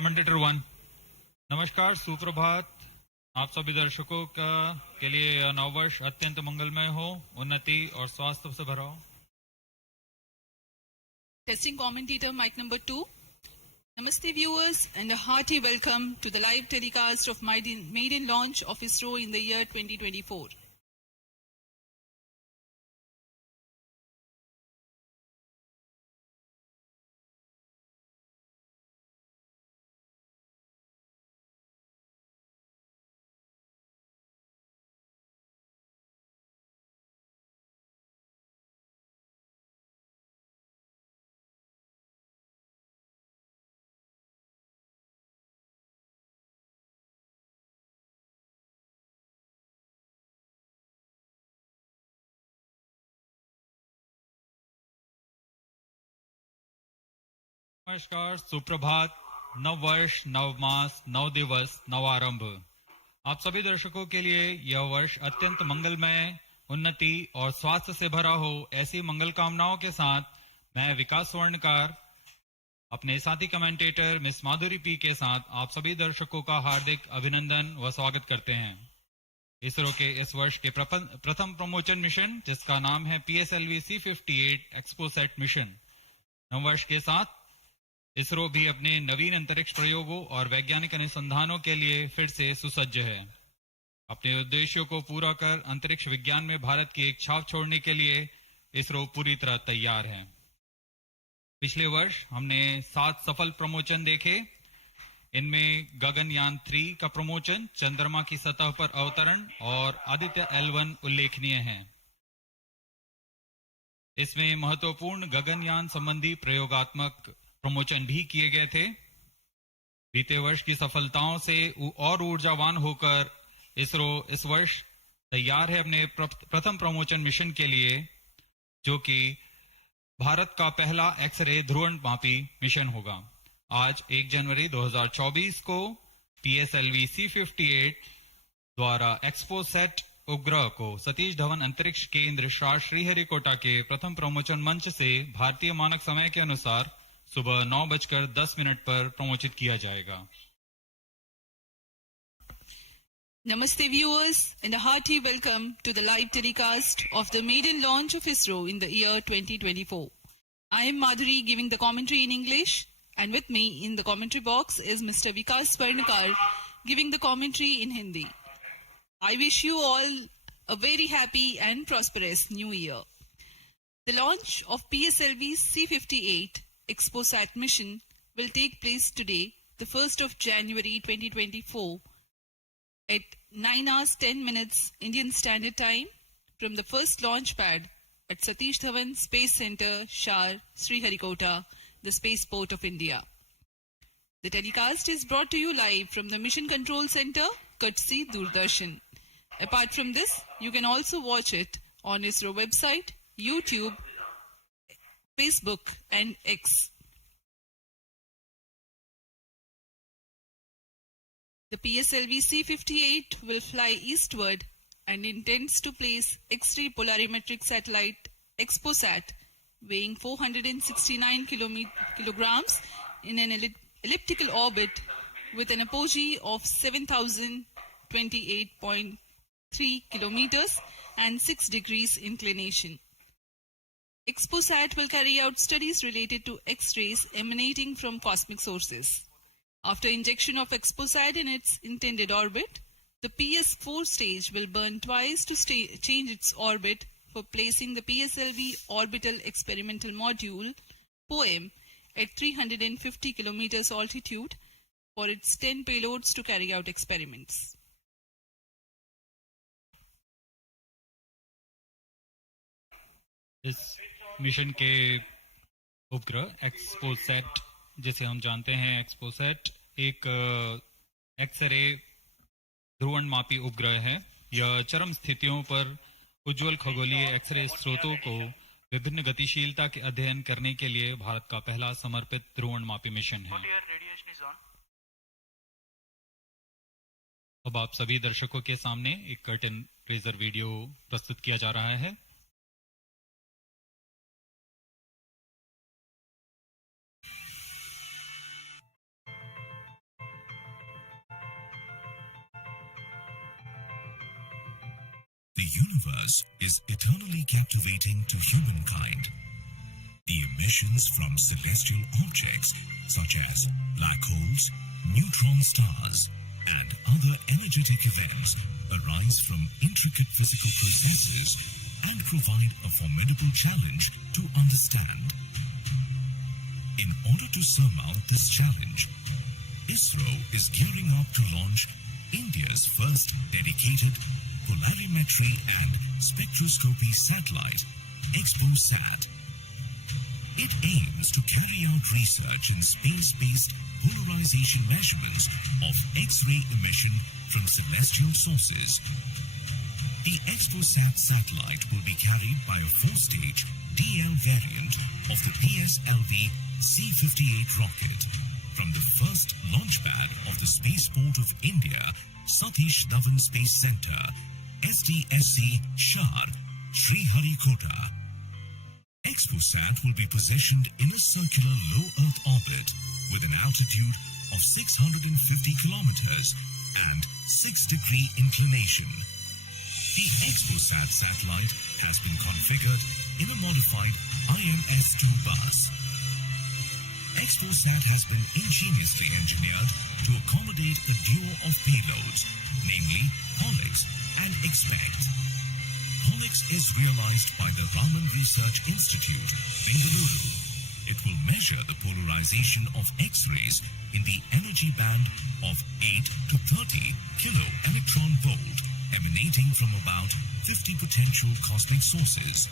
Commentator 1। नमस्कार, सुप्रभात। आप सभी दर्शकों के लिए नववर्ष अत्यंत मंगलमय हो, उन्नति और स्वास्थ्य से भरा हो। Testing commentator mic number 2. Namaste viewers and a hearty welcome to the live telecast of maiden launch of ISRO in the year 2024. नमस्कार, सुप्रभात, नव वर्ष, नव मास, नव दिवस, नव आरंभ। आप सभी दर्शकों के लिए यह वर्ष अत्यंत मंगलमय, उन्नति और स्वास्थ्य से भरा हो, ऐसी मंगल कामनाओं के साथ मैं विकास स्वर्णकार अपने साथी कमेंटेटर मिस माधुरी पी के साथ आप सभी दर्शकों का हार्दिक अभिनंदन व स्वागत करते हैं। इसरो के इस वर्ष के प्रथम प्रमोशन मिशन, जिसका नाम है PSLV-C58 XPoSat मिशन, नववर्ष के साथ इसरो भी अपने नवीन अंतरिक्ष प्रयोगों और वैज्ञानिक अनुसंधानों के लिए फिर से सुसज्ज है। अपने उद्देश्यों को पूरा कर अंतरिक्ष विज्ञान में भारत की एक छाप छोड़ने के लिए इसरो पूरी तरह तैयार है। पिछले वर्ष हमने 7 सफल प्रमोशन देखे। इनमें गगनयान 3 का प्रमोशन, चंद्रमा की सतह पर अवतरण और आदित्य L1 उल्लेखनीय है। इसमें महत्वपूर्ण गगनयान संबंधी प्रयोगात्मक प्रमोशन भी किए गए थे। बीते वर्ष की सफलताओं से और ऊर्जावान होकर इसरो इस वर्ष तैयार है अपने प्रथम प्रमोशन मिशन के लिए, जो कि भारत का पहला एक्सरे ध्रुवणमापी मिशन होगा। आज 1 जनवरी 2024 को PSLV-C58 द्वारा XPoSat उपग्रह को सतीश धवन अंतरिक्ष केंद्र SHAR श्रीहरिकोटा के प्रथम प्रमोशन मंच से भारतीय मानक समय के अनुसार सुबह 9:10 पर प्रमोचित किया जाएगा। Namaste viewers and a hearty welcome to the live telecast of the maiden launch of ISRO in the year 2024. I am Madhuri giving the commentary in English, and with me in the commentary box is Mr. Vikas Swarnakar giving the commentary in Hindi. I wish you all a very happy and prosperous new year. The launch of PSLV-C58 XPoSat mission will take place today, the 1st of January 2024 at 9 hours 10 minutes Indian Standard Time from the first launch pad at Satish Dhawan Space Center, SHAR, Sriharikota, the spaceport of India. The telecast is brought to you live from the Mission Control Center, courtesy Doordarshan. Apart from this, you can also watch it on ISRO website, YouTube, Facebook and X. The PSLV-C58 will fly eastward and intends to place X-ray polarimetric satellite XPoSat weighing 469 kilograms in an elliptical orbit with an apogee of 7,028.3 kilometers and 6 degrees inclination. XPoSat will carry out studies related to X-rays emanating from cosmic sources. After injection of XPoSat in its intended orbit, the PS4 stage will burn twice to change its orbit for placing the PSLV Orbital Experimental Module (POEM) at 350 kilometers altitude for its 10 payloads to carry out experiments. इस mission के उपग्रह XPoSat, जिसे हम जानते हैं XPoSat, एक x ray ध्रुवणमापी उपग्रह है। यह चरम स्थितियों पर उज्जवल खगोलीय एक्सरे स्रोतों को विभिन्न गतिशीलता के अध्ययन करने के लिए भारत का पहला समर्पित ध्रुवणमापी मिशन है। अब आप सभी दर्शकों के सामने एक कर्टन रेजर वीडियो प्रस्तुत किया जा रहा है। The universe is eternally captivating to humankind. The emissions from celestial objects such as black holes, neutron stars, and other energetic events arise from intricate physical processes and provide a formidable challenge to understand. In order to surmount this challenge, ISRO is gearing up to launch India's first dedicated polarimetry and spectroscopy satellite, XPoSat. It aims to carry out research in space-based polarization measurements of X-ray emission from celestial sources. The XPoSat satellite will be carried by a 4-stage DL variant of the PSLV-C58 rocket from the first launch pad of the Spaceport of India, Satish Dhawan Space Center, SDSC SHAR, Sriharikota. XPoSat will be positioned in a circular low Earth orbit with an altitude of 650 kilometers and 6-degree inclination. The XPoSat satellite has been configured in a modified IMS-2 bus. XPoSat has been ingeniously engineered to accommodate a duo of payloads, namely POLIX and XPECT. POLIX is realized by the Raman Research Institute, Bengaluru. It will measure the polarization of X-rays in the energy band of 8 to 30 kilo-electron volt, emanating from about 50 potential cosmic sources.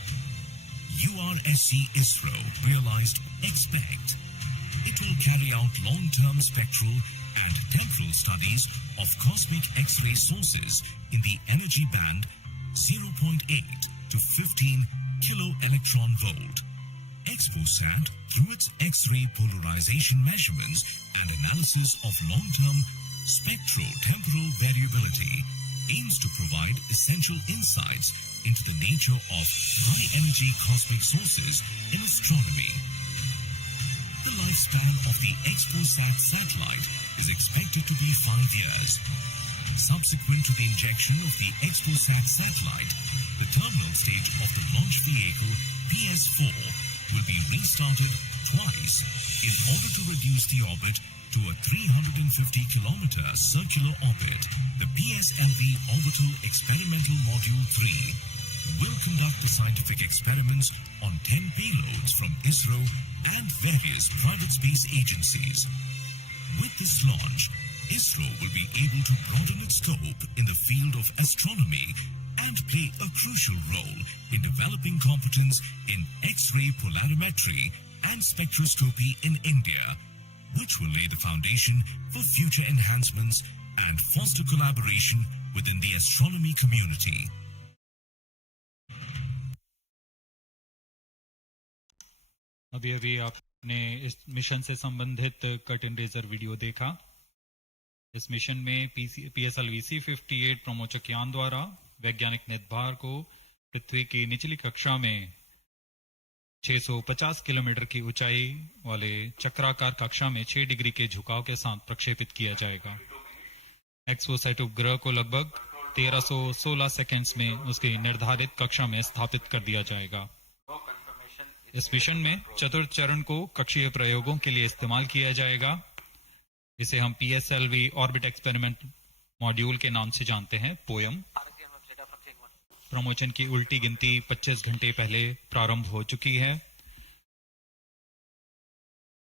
URSC ISRO realized XPECT. It will carry out long-term spectral and temporal studies of cosmic X-ray sources in the energy band 0.8 to 15 kilo-electron volt. XPoSat, through its X-ray polarization measurements and analysis of long-term spectro-temporal variability, aims to provide essential insights into the nature of high-energy cosmic sources in astronomy. The lifespan of the XPoSat satellite is expected to be 5 years. Subsequent to the injection of the XPoSat satellite, the terminal stage of the launch vehicle PS4 will be restarted twice in order to reduce the orbit to a 350-kilometer circular orbit. The PSLV Orbital Experimental Module 3 will conduct the scientific experiments on 10 payloads from ISRO and various private space agencies. With this launch, ISRO will be able to broaden its scope in the field of astronomy and play a crucial role in developing competence in X-ray polarimetry and spectroscopy in India, which will lay the foundation for future enhancements and foster collaboration within the astronomy community. अभी अभी आपने इस mission से संबंधित cut and razor video देखा। इस mission में PSLV-C58 प्रमोचक यान द्वारा वैज्ञानिक निर्धार को पृथ्वी की निचली कक्षा में 650 किलोमीटर की ऊंचाई वाले चक्राकार कक्षा में 6 डिग्री के झुकाव के साथ प्रक्षेपित किया जाएगा। एक्सपोसैट उपग्रह को लगभग 1316 सेकेंड्स में उसकी निर्धारित कक्षा में स्थापित कर दिया जाएगा। इस मिशन में चतुर्थ चरण को कक्षीय प्रयोगों के लिए इस्तेमाल किया जाएगा। इसे हम PSLV ऑर्बिट एक्सपेरिमेंट मॉड्यूल के नाम से जानते हैं, पोयम। प्रमोचन की उल्टी गिनती 25 घंटे पहले प्रारंभ हो चुकी है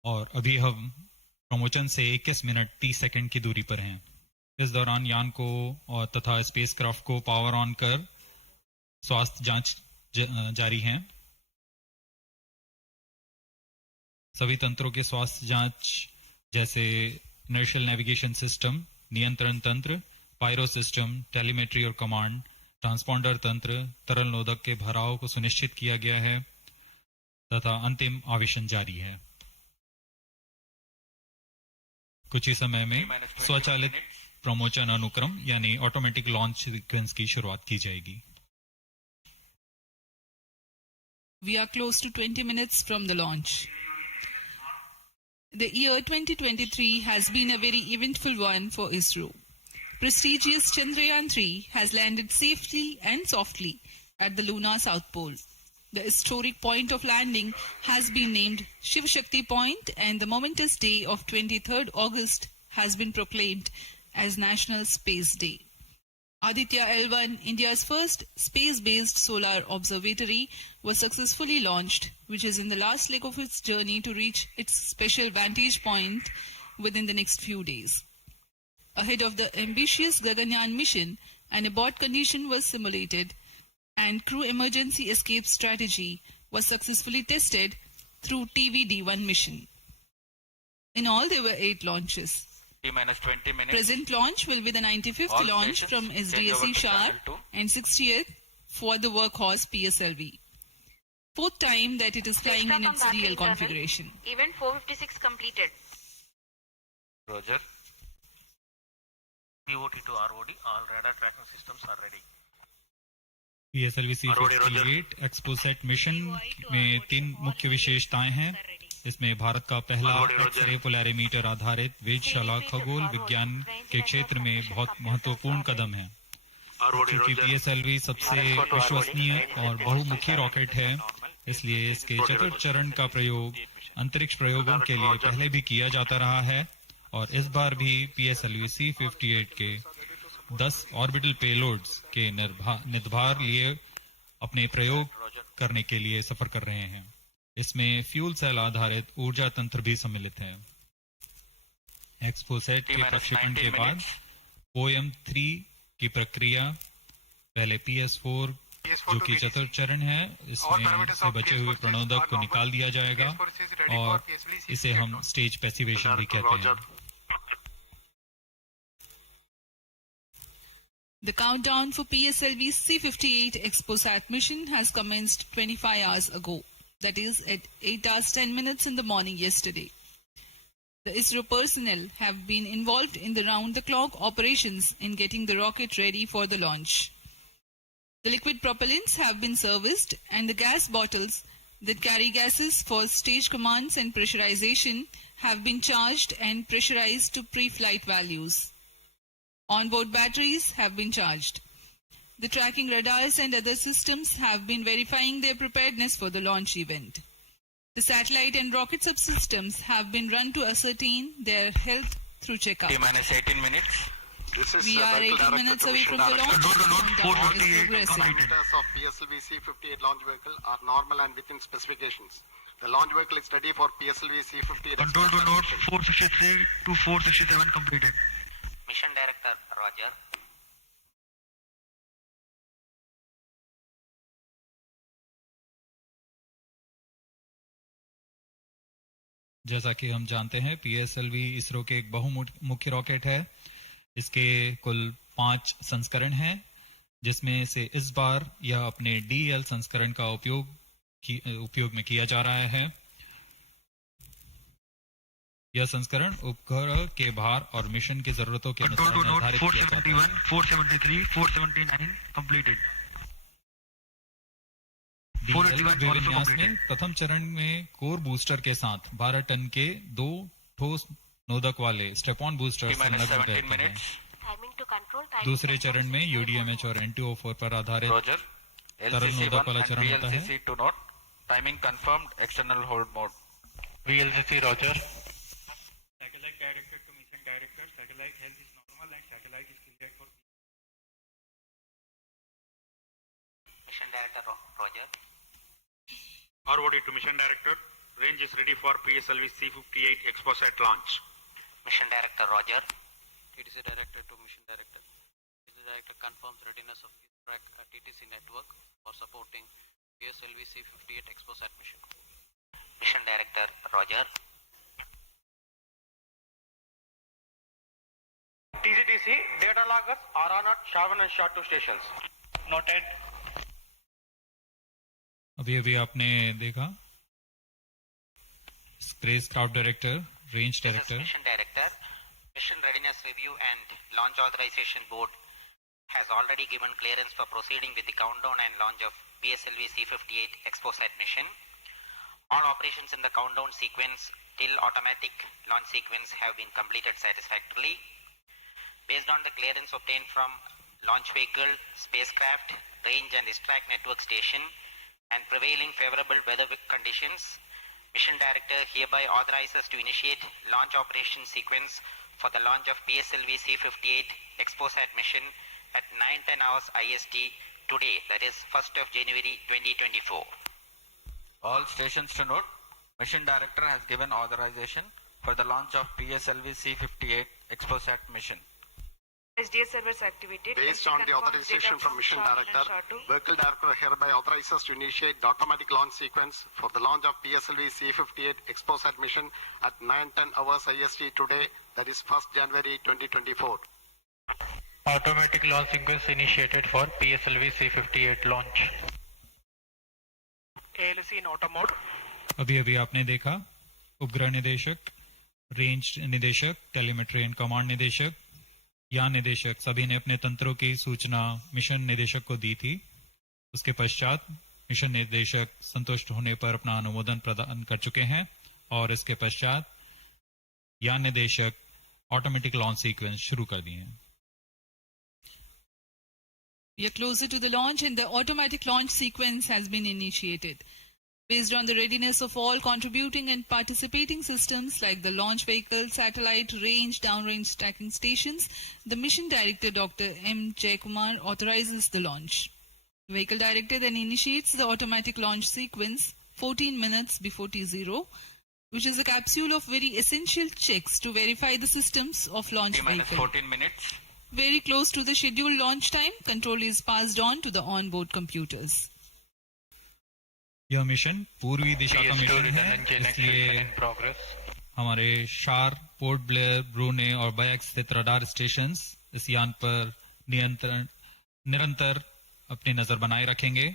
और अभी हम प्रमोचन से 21 मिनट 30 सेकंड की दूरी पर हैं। इस दौरान यान को और तथा स्पेसक्राफ्ट को पावर ऑन कर स्वास्थ्य जांच जारी है। सभी तंत्रों के स्वास्थ्य जांच जैसे इनर्शियल नेविगेशन सिस्टम, नियंत्रण तंत्र, पायरो सिस्टम, टेलीमेट्री और कमांड, ट्रांसपॉन्डर तंत्र, तरल नोदक के भराव को सुनिश्चित किया गया है तथा अंतिम आवेशन जारी है। कुछ ही समय में स्वचालित प्रमोचन अनुक्रम यानी ऑटोमेटिक लॉन्च सीक्वेंस की शुरुआत की जाएगी। We are close to 20 minutes from the launch. The year 2023 has been a very eventful one for ISRO. prestigious Chandrayaan-3 has landed safely and softly at the lunar South Pole. The historic point of landing has been named Shiv Shakti Point, and the momentous day of 23rd August has been proclaimed as National Space Day. Aditya L1, India's first space-based solar observatory, was successfully launched, which is in the last leg of its journey to reach its special vantage point within the next few days. Ahead of the ambitious Gaganyaan mission, an abort condition was simulated and crew emergency escape strategy was successfully tested through TVD-1 mission. In all, there were 8 launches. T-minus 20 minutes. Present launch will be the 95th All launch stations, from change over SDSC to SHAR channel 2. and 60th for the workhorse PSLV. 4th time that it is flying in its real configuration. Event 456 completed. Roger. POT to ROD, all radar tracking systems are ready. PSLV-C58 XPoSat mission में 3 मुख्य विशेषताएं हैं। इसमें भारत का पहला x ray polarimeter आधारित वेधशाला खगोल विज्ञान के क्षेत्र में बहुत महत्वपूर्ण कदम है। क्योंकि PSLV सबसे विश्वसनीय और बहुमुखी रॉकेट है, इसलिए इसके चतुर्थ चरण का प्रयोग अंतरिक्ष प्रयोगों के लिए पहले भी किया जाता रहा है और इस बार भी PSLV-C58 के 10 ऑर्बिटल पेलोड्स के निर्धार लिए अपने प्रयोग करने के लिए सफर कर रहे हैं। इसमें फ्यूल सेल आधारित ऊर्जा तंत्र भी सम्मिलित है। एक्सपोसैट के प्रक्षेपण के बाद OM3 की प्रक्रिया पहले PS4 जो कि चतुर्थ चरण है, इसमें से बचे हुए प्रणोदक को निकाल दिया जाएगा और इसे हम स्टेज पैसिवेशन भी कहते हैं। The countdown for PSLV-C58 XPoSat mission has commenced 25 hours ago, that is at 8 hours 10 minutes in the morning yesterday. The ISRO personnel have been involved in the round-the-clock operations in getting the rocket ready for the launch. The liquid propellants have been serviced and the gas bottles that carry gases for stage commands and pressurization have been charged and pressurized to pre-flight values. Onboard batteries have been charged. The tracking radars and other systems have been verifying their preparedness for the launch event. The satellite and rocket subsystems have been run to ascertain their health through checkup. T-minus 18 minutes. We are 18 minutes away from the launch. Countdown is progressing. Parameters of PSLV-C58 launch vehicle are normal and within specifications. The launch vehicle is ready for PSLV-C58. Control to note 463 to 467 completed. Mission Director, Roger. जैसा कि हम जानते हैं, PSLV ISRO के एक बहुमुखी rocket है। इसके कुल 5 संस्करण हैं, जिसमें से इस बार यह अपने DL संस्करण का उपयोग में किया जा रहा है। यह संस्करण उपग्रह के भार और मिशन की जरूरतों के अनुसार निर्धारित किया जाता है। 473, 479 completed. DL विन्यास में प्रथम चरण में कोर बूस्टर के साथ 12 टन के 2 ठोस नोदक वाले स्टेप-ऑन बूस्टर संलग्न रहते हैं। दूसरे चरण में UDMH और NTO4 पर आधारित तरल नोदक वाला चरण होता है। VLCC to note. Timing confirmed. External hold mode. VLCC Roger. Satellite director to mission director. Satellite health is normal and satellite is cleared for Mission Director, Roger. ROD to mission director. Range is ready for PSLV-C58 XPoSat launch. Mission Director, Roger. TTC Director to Mission Director. TTC Director confirms readiness of track TTC network for supporting PSLV-C58 XPoSat mission. Mission Director, Roger. TCTC data loggers are on at SHAR1 and SHAR2 stations. Noted. अभी आपने देखा space craft director, range director. Mission Director. Mission Readiness Review and Launch Authorization Board has already given clearance for proceeding with the countdown and launch of PSLV-C58 XPoSat mission. All operations in the countdown sequence till automatic launch sequence have been completed satisfactorily. Based on the clearance obtained from launch vehicle, spacecraft, range and distract network station and prevailing favorable weather conditions, Mission Director hereby authorizes to initiate launch operation sequence for the launch of PSLV-C58 XPoSat mission at 9:10 hours IST today, that is 1st of January 2024. All stations to note, Mission Director has given authorization for the launch of PSLV-C58 XPoSat mission. SDS servers activated. Based on the authorization from Mission Director, Vehicle Director hereby authorizes to initiate the automatic launch sequence for the launch of PSLV-C58 XPoSat mission at 9:10 hours IST today, that is 1st January 2024. Automatic launch sequence initiated for PSLV-C58 launch. ALC in auto mode. अभी अभी आपने देखा उपग्रह निदेशक, range निदेशक, telemetry and command निदेशक, यान निदेशक सभी ने अपने तंत्रों की सूचना मिशन निदेशक को दी थी। उसके पश्चात मिशन निदेशक संतुष्ट होने पर अपना अनुमोदन प्रदान कर चुके हैं और इसके पश्चात यान निदेशक ऑटोमेटिक लॉन्च सीक्वेंस शुरू कर दिए हैं। We are closer to the launch and the automatic launch sequence has been initiated. Based on the readiness of all contributing and participating systems like the launch vehicle, satellite, range, downrange tracking stations, the Mission Director Dr. M. Jayakumar authorizes the launch. The Vehicle Director then initiates the automatic launch sequence 14 minutes before T0, which is a capsule of very essential checks to verify the systems of launch vehicle. 14 minutes. Very close to the scheduled launch time, control is passed on to the onboard computers. यह mission पूर्वी दिशा का mission है, इसलिए हमारे शार, port Blair, ब्रूने और bike स्थित radar stations इस यान पर निरंतर अपनी नजर बनाए रखेंगे।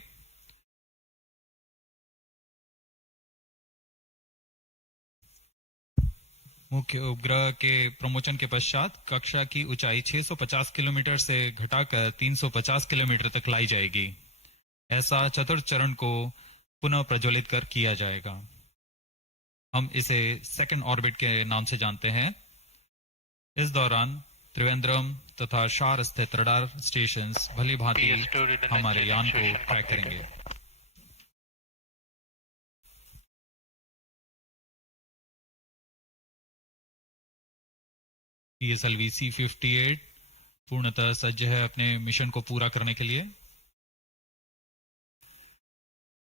मुख्य उपग्रह के प्रमोशन के पश्चात कक्षा की ऊंचाई 650 किलोमीटर से घटाकर 350 किलोमीटर तक लाई जाएगी। ऐसा चतुर्थ चरण को पुनः प्रज्वलित कर किया जाएगा। हम इसे सेकंड ऑर्बिट के नाम से जानते हैं। इस दौरान त्रिवेंद्रम तथा शार स्थित रडार स्टेशंस भली भांति हमारे यान को ट्रैक करेंगे। PSLV-C58 पूर्णतः सज्ज है अपने मिशन को पूरा करने के लिए।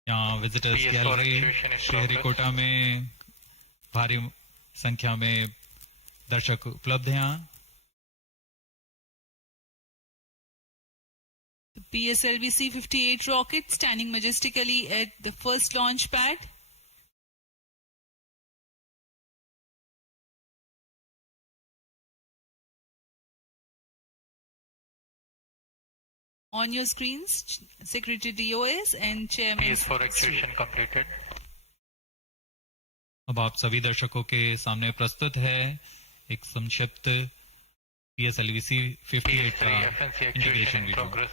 यहाँ विजिटर्स गैलरी श्रीहरिकोटा में भारी संख्या में दर्शक उपलब्ध हैं। The PSLV-C58 rocket standing majestically at the first launch pad. On your screens, Secretary DOS and Chairman. PS4 activation completed. अब आप सभी दर्शकों के सामने प्रस्तुत है एक संक्षिप्त PSLV-C58 का integration video.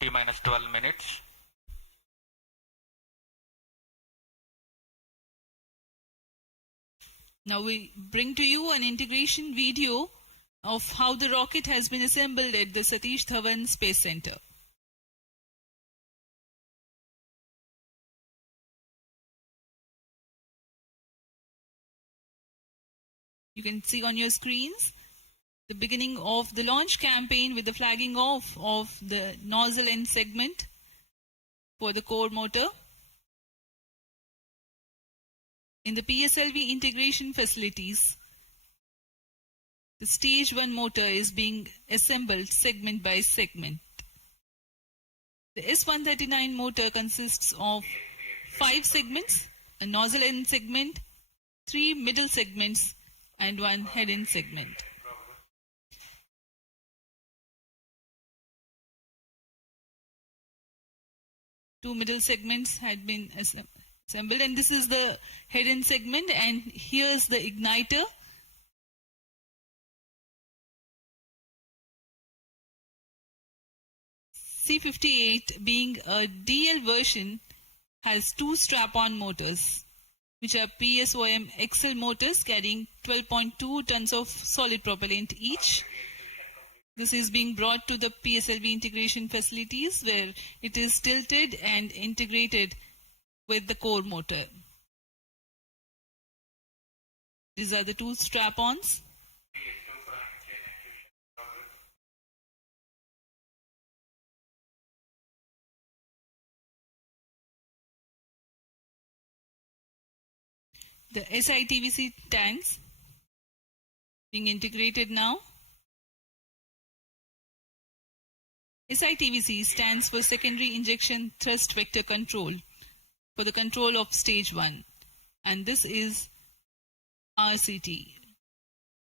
T-12 minutes. Now we bring to you an integration video of how the rocket has been assembled at the Satish Dhawan Space Center. You can see on your screens the beginning of the launch campaign with the flagging off of the nozzle end segment for the core motor. In the PSLV integration facilities, the stage 1 motor is being assembled segment by segment. The S139 motor consists of 5 segments, a nozzle end segment, 3 middle segments, and 1 head end segment. Two middle segments had been assembled, and this is the head end segment, and here's the igniter. C58 being a DL version has two strap-on motors, which are PSOM XL motors carrying 12.2 tons of solid propellant each. This is being brought to the PSLV integration facilities where it is tilted and integrated with the core motor. These are the two strap-ons. The SITVC tanks being integrated now. SITVC stands for Secondary Injection Thrust Vector Control for the control of stage 1, and this is RCT,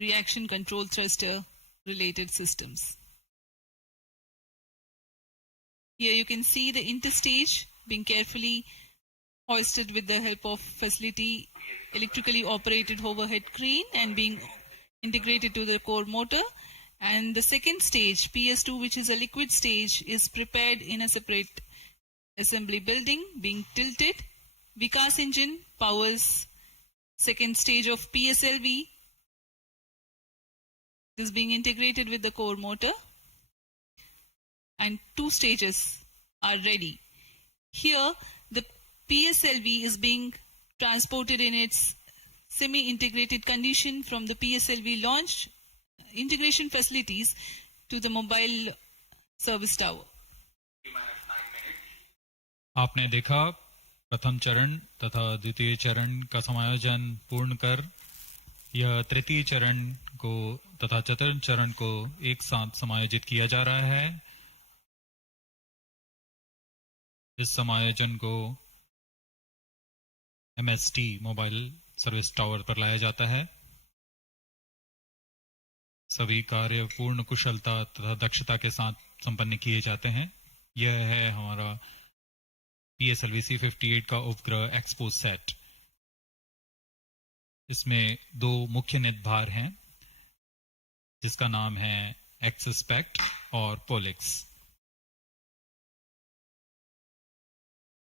Reaction Control Thruster related systems. Here you can see the interstage being carefully hoisted with the help of facility electrically operated overhead crane and being integrated to the core motor. And the second stage, PS2, which is a liquid stage, is prepared in a separate assembly building, being tilted. Vikas engine powers second stage of PSLV. This being integrated with the core motor. And two stages are ready. Here, the PSLV is being transported in its semi-integrated condition from the PSLV launch integration facilities to the mobile service tower. आपने देखा प्रथम चरण तथा द्वितीय चरण का समायोजन पूर्ण कर यह तृतीय चरण को तथा चतुर्थ चरण को एक साथ समायोजित किया जा रहा है। इस समायोजन को MST मोबाइल सर्विस टावर पर लाया जाता है। सभी कार्य पूर्ण कुशलता तथा दक्षता के साथ संपन्न किए जाते हैं। यह है हमारा PSLV-C58 का उपग्रह XPoSat। इसमें दो मुख्य निदभार हैं जिसका नाम है XSPECT और POLIX।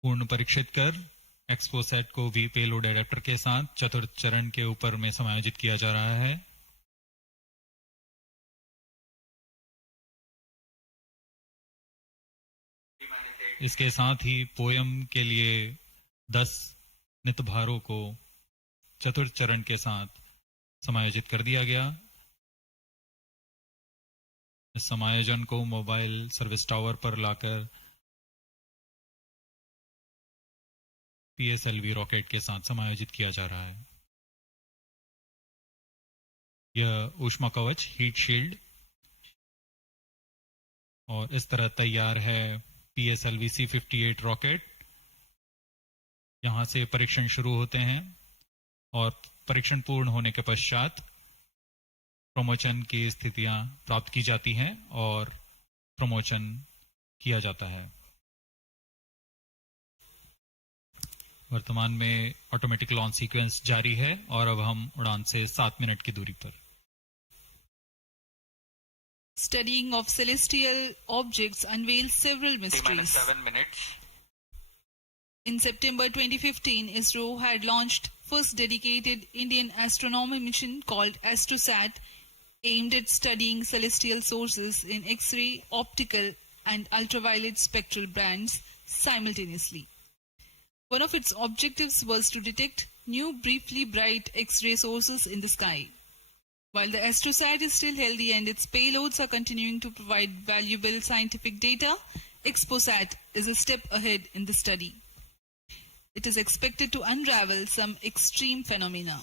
पूर्ण परीक्षित कर XPoSat को भी पेलोड एडेप्टर के साथ चतुर्थ चरण के ऊपर में समायोजित किया जा रहा है। इसके साथ ही पोयम के लिए 10 नितभारों को चतुर्थ चरण के साथ समायोजित कर दिया गया। इस समायोजन को मोबाइल सर्विस टावर पर लाकर PSLV रॉकेट के साथ समायोजित किया जा रहा है। यह ऊष्मा कवच हीट शील्ड और इस तरह तैयार है PSLV-C58 रॉकेट। यहां से परीक्षण शुरू होते हैं और परीक्षण पूर्ण होने के पश्चात प्रमोचन की स्थितियां प्राप्त की जाती हैं और प्रमोचन किया जाता है। वर्तमान में ऑटोमेटिक लॉन्च सीक्वेंस जारी है और अब हम उड़ान से 7 मिनट की दूरी पर। Studying of celestial objects unveils several mysteries. 7 minutes. In September 2015, ISRO had launched first dedicated Indian astronomy mission called AstroSat, aimed at studying celestial sources in X-ray, optical and ultraviolet spectral bands simultaneously. One of its objectives was to detect new briefly bright X-ray sources in the sky. While the AstroSat is still healthy and its payloads are continuing to provide valuable scientific data, XPoSat is a step ahead in the study. It is expected to unravel some extreme phenomena.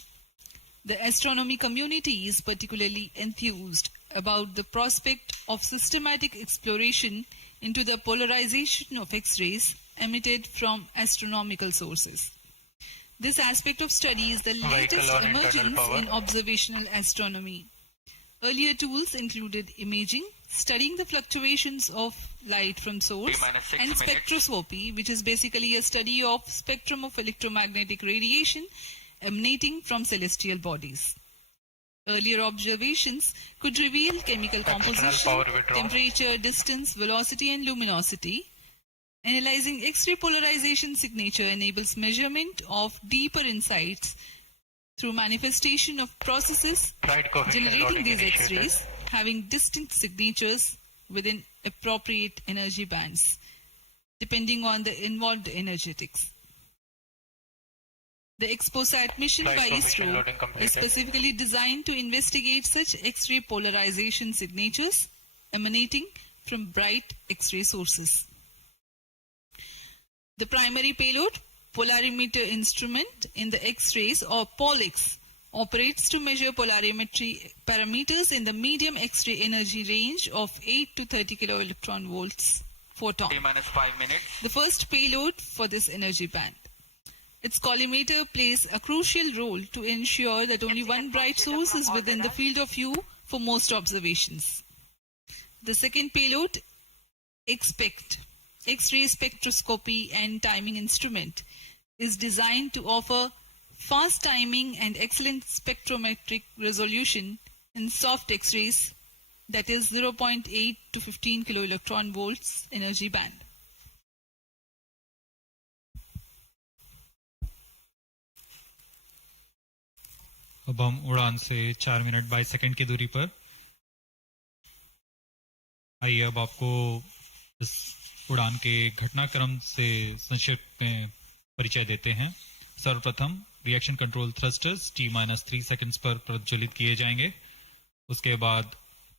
The astronomy community is particularly enthused about the prospect of systematic exploration into the polarization of X-rays emitted from astronomical sources. This aspect of study is the latest emergence in observational astronomy. Earlier tools included imaging, studying the fluctuations of light from source, and spectroscopy, which is basically a study of spectrum of electromagnetic radiation emanating from celestial bodies. Earlier observations could reveal chemical composition, temperature, distance, velocity and luminosity. Analyzing X-ray polarization signature enables measurement of deeper insights through manifestation of processes generating these X-rays having distinct signatures within appropriate energy bands, depending on the involved energetics. The XPoSat mission by ISRO is specifically designed to investigate such X-ray polarization signatures emanating from bright X-ray sources. The primary payload, polarimeter instrument in the X-rays or POLIX, operates to measure polarimetry parameters in the medium X-ray energy range of 8 to 30 kiloelectron volts photon. T-5 minutes. The first payload for this energy band. Its collimator plays a crucial role to ensure that only one bright source is within the field of view for most observations. The second payload, XPECT, X-ray spectroscopy and timing instrument, is designed to offer fast timing and excellent spectrometric resolution in soft X-rays, that is 0.8 to 15 kiloelectron volts energy band. अब हम उड़ान से 4 minute 22 second की दूरी पर। आइए अब आपको इस उड़ान के घटनाक्रम से संक्षिप्त में परिचय देते हैं। सर्वप्रथम reaction control thrusters T-3 seconds पर प्रज्वलित किए जाएंगे। उसके बाद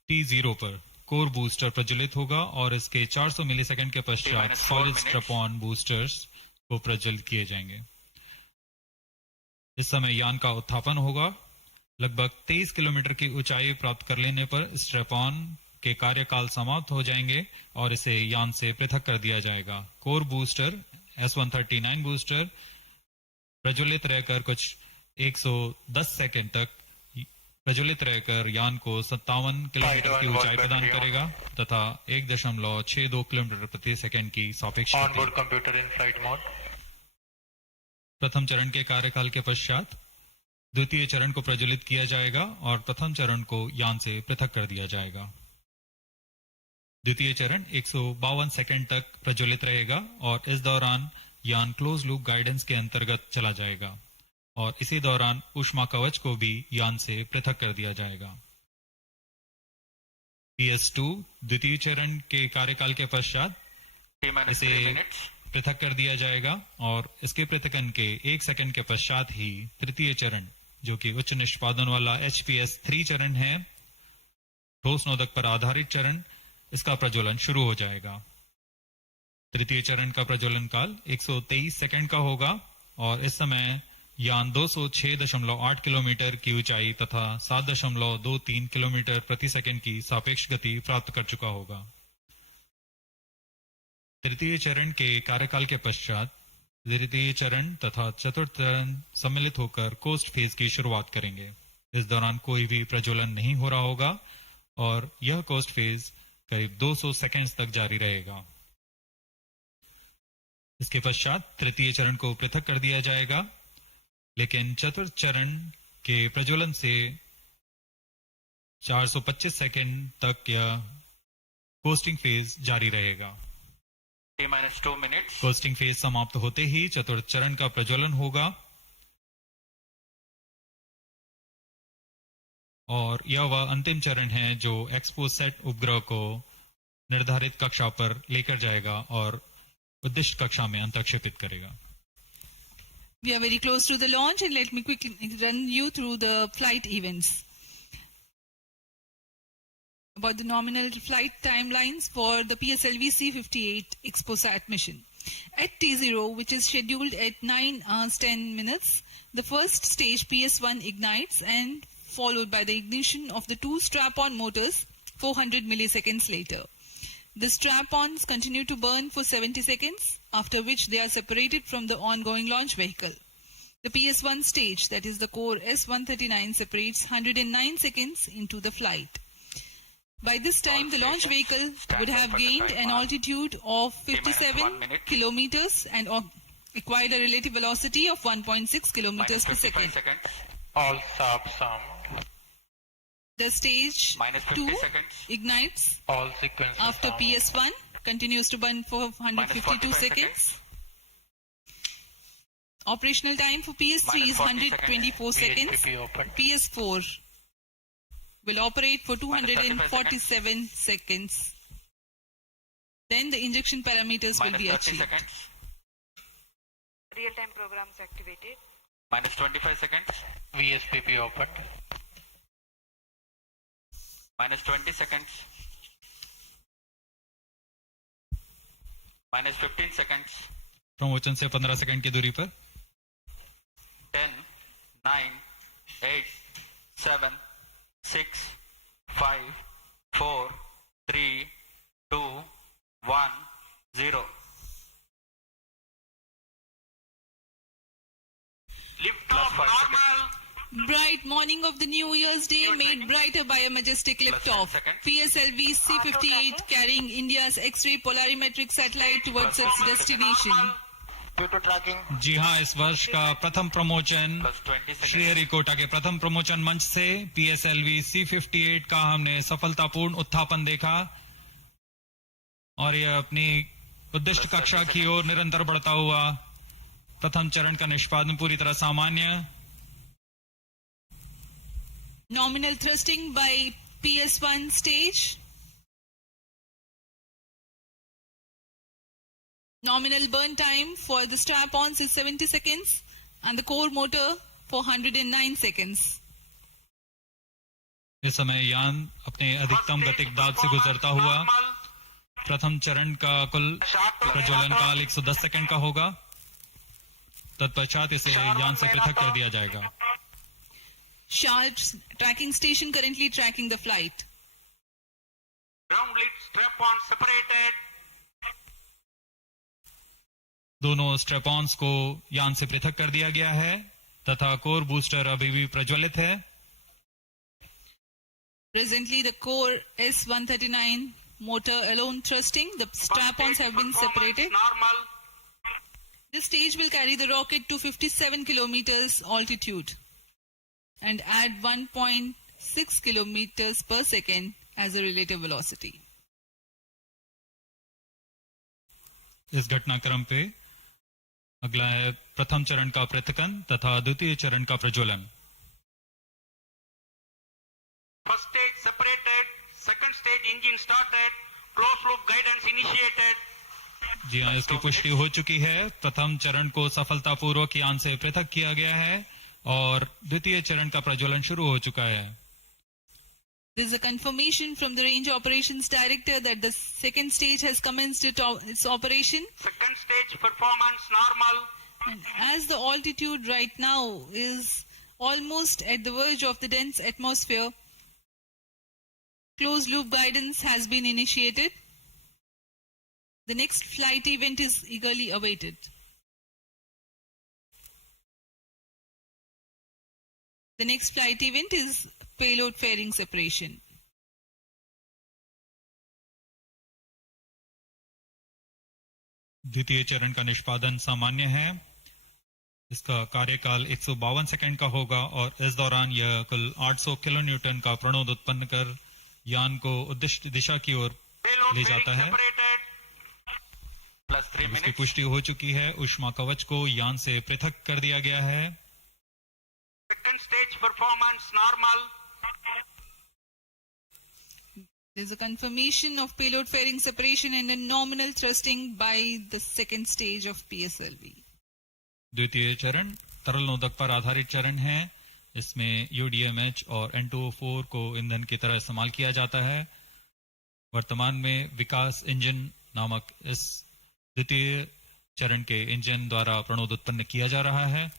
T0 पर कोर बूस्टर प्रज्वलित होगा और इसके 400 मिलीसेकंड के पश्चात सॉलिड स्ट्रैप-ऑन बूस्टर्स को प्रज्वलित किए जाएंगे। इस समय यान का उत्थापन होगा। लगभग 23 किलोमीटर की ऊंचाई प्राप्त कर लेने पर स्ट्रैप-ऑन के कार्यकाल समाप्त हो जाएंगे और इसे यान से पृथक कर दिया जाएगा। कोर बूस्टर S139 बूस्टर प्रज्वलित रहकर कुछ 110 सेकंड तक प्रज्वलित रहकर यान को 57 किलोमीटर की ऊंचाई प्रदान करेगा तथा 1.62 किलोमीटर प्रति सेकंड की सापेक्ष गति। प्रथम चरण के कार्यकाल के पश्चात द्वितीय चरण को प्रज्वलित किया जाएगा और प्रथम चरण को यान से पृथक कर दिया जाएगा। द्वितीय चरण 152 सेकंड तक प्रज्वलित रहेगा और इस दौरान यान क्लोज लूप गाइडेंस के अंतर्गत चला जाएगा और इसी दौरान ऊष्मा कवच को भी यान से पृथक कर दिया जाएगा। PS2 द्वितीय चरण के कार्यकाल के पश्चात इसे पृथक कर दिया जाएगा और इसके पृथकन के 1 सेकंड के पश्चात ही तृतीय चरण, जो कि उच्च निष्पादन वाला HPS3 चरण है, ठोस नोदक पर आधारित चरण, इसका प्रज्वलन शुरू हो जाएगा। तृतीय चरण का प्रज्वलन काल 123 सेकंड का होगा और इस समय यान 206.8 किलोमीटर की ऊंचाई तथा 7.23 किलोमीटर प्रति सेकंड की सापेक्ष गति प्राप्त कर चुका होगा। तृतीय चरण के कार्यकाल के पश्चात तृतीय चरण तथा चतुर्थ चरण सम्मिलित होकर कोस्ट फेज की शुरुआत करेंगे। इस दौरान कोई भी प्रज्वलन नहीं हो रहा होगा और यह कोस्ट फेज करीब 200 सेकंड्स तक जारी रहेगा। इसके पश्चात तृतीय चरण को पृथक कर दिया जाएगा, लेकिन चतुर्थ चरण के प्रज्वलन से 425 सेकंड तक यह कोस्टिंग फेज जारी रहेगा। T-2 minutes. कोस्टिंग फेज समाप्त होते ही चतुर्थ चरण का प्रज्वलन होगा और यह वह अंतिम चरण है जो XPoSat उपग्रह को निर्धारित कक्षा पर लेकर जाएगा और उद्दिष्ट कक्षा में अंतर्क्षेपित करेगा। We are very close to the launch and let me quickly run you through the flight events. About the nominal flight timelines for the PSLV-C58 XPoSat mission. At T0, which is scheduled at 9 hours 10 minutes, the first stage PS1 ignites and followed by the ignition of the two strap-on motors 400 milliseconds later. The strap-ons continue to burn for 70 seconds, after which they are separated from the ongoing launch vehicle. The PS1 stage, that is the core S139, separates 109 seconds into the flight. By this time, the launch vehicle would have gained an altitude of 57 kilometers and acquired a relative velocity of 1.6 kilometers per second. All sub-sum. The stage 2 ignites All sequences after PS1 continues to burn for 152 seconds. Operational time for PS3 is 124 seconds. PS4 will operate for 247 seconds. Then the injection parameters will be achieved. Seconds. Real-time programs activated. Minus 25 seconds. VSPP opened. Minus 20 seconds. Minus 15 seconds. प्रमोचन से 15 second की दूरी पर 10, 9, 8, 7, 6, 5, 4, 3, 2, 1, 0. Lift off Plus 5 normal. Bright morning of the New Year's Day made brighter by a majestic liftoff. PSLV-C58 carrying India's X-ray polarimetric satellite towards its destination. Due to tracking, जी हाँ, इस वर्ष का प्रथम प्रमोचन Plus 20 seconds. Sriharikota के प्रथम प्रमोचन मंच से PSLV C58 का हमने सफलतापूर्ण उत्थापन देखा और यह अपनी उद्दिष्ट कक्षा की ओर निरंतर बढ़ता हुआ प्रथम चरण का निष्पादन पूरी तरह सामान्य. Nominal thrusting by PS1 stage. Nominal burn time for the strap-ons is 70 seconds and the core motor for 109 seconds. इस समय यान अपने अधिकतम गतिक दाब से गुजरता हुआ प्रथम चरण का कुल प्रज्वलन काल 110 सेकंड का होगा. तत्पश्चात इसे यान से पृथक कर दिया जाएगा. SHAR tracking station currently tracking the flight. Ground lead strap-on separated. दोनों स्ट्रेपॉन्स को यान से पृथक कर दिया गया है तथा कोर बूस्टर अभी भी प्रज्वलित है. Presently the core S139 motor alone thrusting. The strap-ons have been separated. Normal. This stage will carry the rocket to 57 kilometers altitude and add 1.6 kilometers per second as a relative velocity. इस घटनाक्रम पे अगला है प्रथम चरण का पृथकन तथा द्वितीय चरण का प्रज्वलन. First stage separated. Second stage engine started. Closed loop guidance initiated. जी हाँ, इसकी पुष्टि हो चुकी है. प्रथम चरण को सफलतापूर्वक यान से पृथक किया गया है और द्वितीय चरण का प्रज्वलन शुरू हो चुका है. There is a confirmation from the Range Operations Director that the second stage has commenced its operation. Second stage performance normal. And as the altitude right now is almost at the verge of the dense atmosphere, closed loop guidance has been initiated. The next flight event is eagerly awaited. The next flight event is payload fairing separation. द्वितीय चरण का निष्पादन सामान्य है. इसका कार्यकाल 152 second का होगा और इस दौरान यह कुल 800 किलो न्यूटन का प्रणोद उत्पन्न कर यान को उद्दिष्ट दिशा की ओर ले जाता है. Plus 3 इसकी minutes. पुष्टि हो चुकी है. ऊष्मा कवच को यान से पृथक कर दिया गया है. Second stage performance normal. There is a confirmation of payload fairing separation and a nominal thrusting by the second stage of PSLV. द्वितीय चरण तरल नोदक पर आधारित चरण है. इसमें UDMH और N2O4 को ईंधन की तरह इस्तेमाल किया जाता है. वर्तमान में विकास इंजन नामक इस द्वितीय चरण के इंजन द्वारा प्रणोद उत्पन्न किया जा रहा है.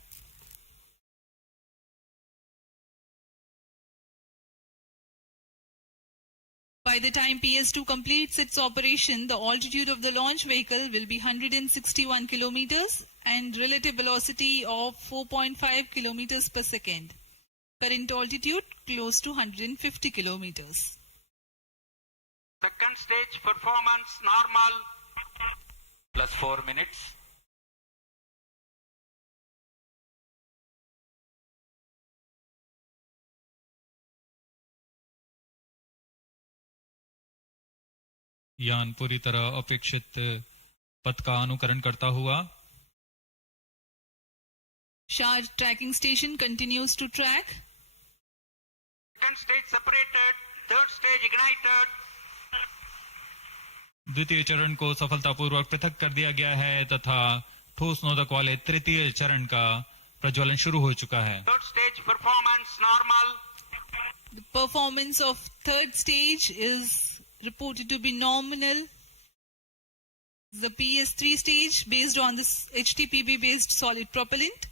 By the time PS2 completes its operation, the altitude of the launch vehicle will be 161 kilometers and relative velocity of 4.5 kilometers per second. Current altitude close to 150 kilometers. Second stage performance normal. Plus 4 minutes. यान पूरी तरह अपेक्षित पथ का अनुकरण करता हुआ SHAR tracking station continues to track. Second stage separated, third stage ignited. द्वितीय चरण को सफलतापूर्वक पृथक कर दिया गया है तथा ठोस नोदक वाले तृतीय चरण का प्रज्वलन शुरू हो चुका है. Third stage performance normal. The performance of third stage is reported to be nominal. The PS3 stage based on this HTPB based solid propellant.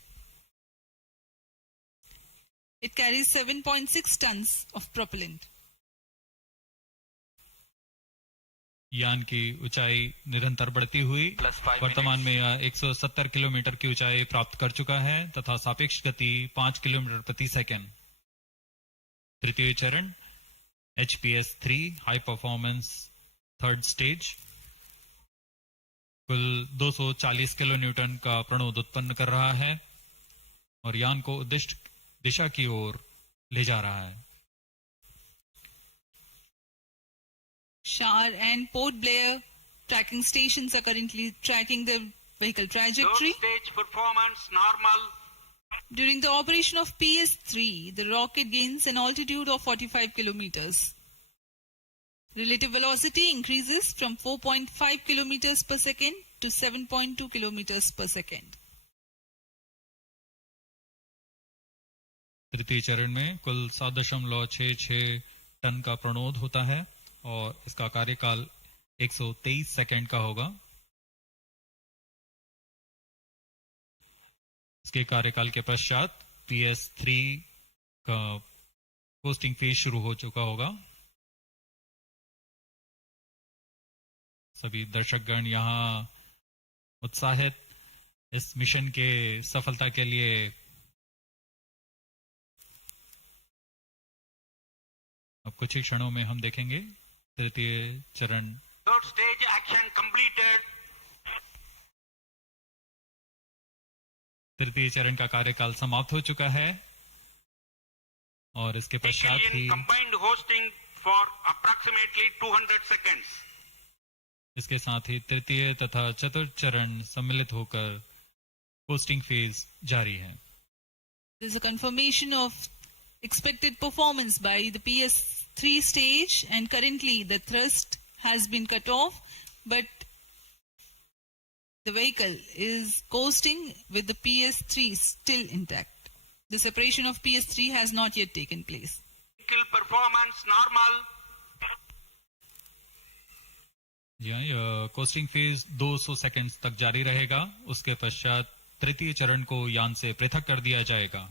It carries 7.6 tons of propellant. यान की ऊंचाई निरंतर बढ़ती हुई वर्तमान में यह 170 किलोमीटर की ऊंचाई प्राप्त कर चुका है तथा सापेक्ष गति 5 किलोमीटर प्रति सेकंड. तृतीय चरण HPS3 high performance third stage कुल 240 किलो न्यूटन का प्रणोद उत्पन्न कर रहा है और यान को उद्दिष्ट दिशा की ओर ले जा रहा है. SHAR and Port Blair tracking stations are currently tracking the vehicle trajectory. Third stage performance normal. During the operation of PS3, the rocket gains an altitude of 45 kilometers. Relative velocity increases from 4.5 kilometers per second to 7.2 kilometers per second. तृतीय चरण में कुल 7.66 ton का प्रणोद होता है और इसका कार्यकाल 123 सेकंड का होगा. इसके कार्यकाल के पश्चात PS3 का पोस्टिंग फेज शुरू हो चुका होगा. सभी दर्शकगण यहाँ उत्साहित इस मिशन के सफलता के लिए अब कुछ ही क्षणों में हम देखेंगे तृतीय चरण. Third stage action completed. तृतीय चरण का कार्यकाल समाप्त हो चुका है और इसके पश्चात ही Combined hosting for approximately 200 seconds. इसके साथ ही तृतीय तथा चतुर्थ चरण सम्मिलित होकर पोस्टिंग फेज जारी है. There is a confirmation of expected performance by the PS3 stage, and currently the thrust has been cut off, but the vehicle is coasting with the PS3 still intact. The separation of PS3 has not yet taken place. Vehicle performance normal. यह costing phase 200 seconds तक जारी रहेगा. उसके पश्चात तृतीय चरण को यान से पृथक कर दिया जाएगा.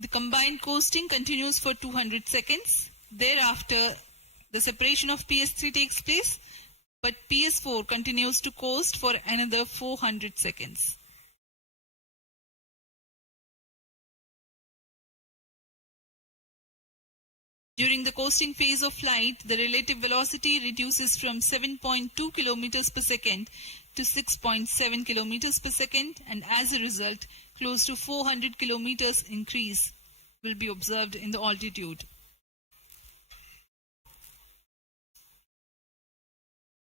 The combined coasting continues for 200 seconds. Thereafter, the separation of PS3 takes place, but PS4 continues to coast for another 400 seconds. During the coasting phase of flight, the relative velocity reduces from 7.2 kilometers per second to 6.7 kilometers per second, and as a result, close to 400 kilometers increase will be observed in the altitude.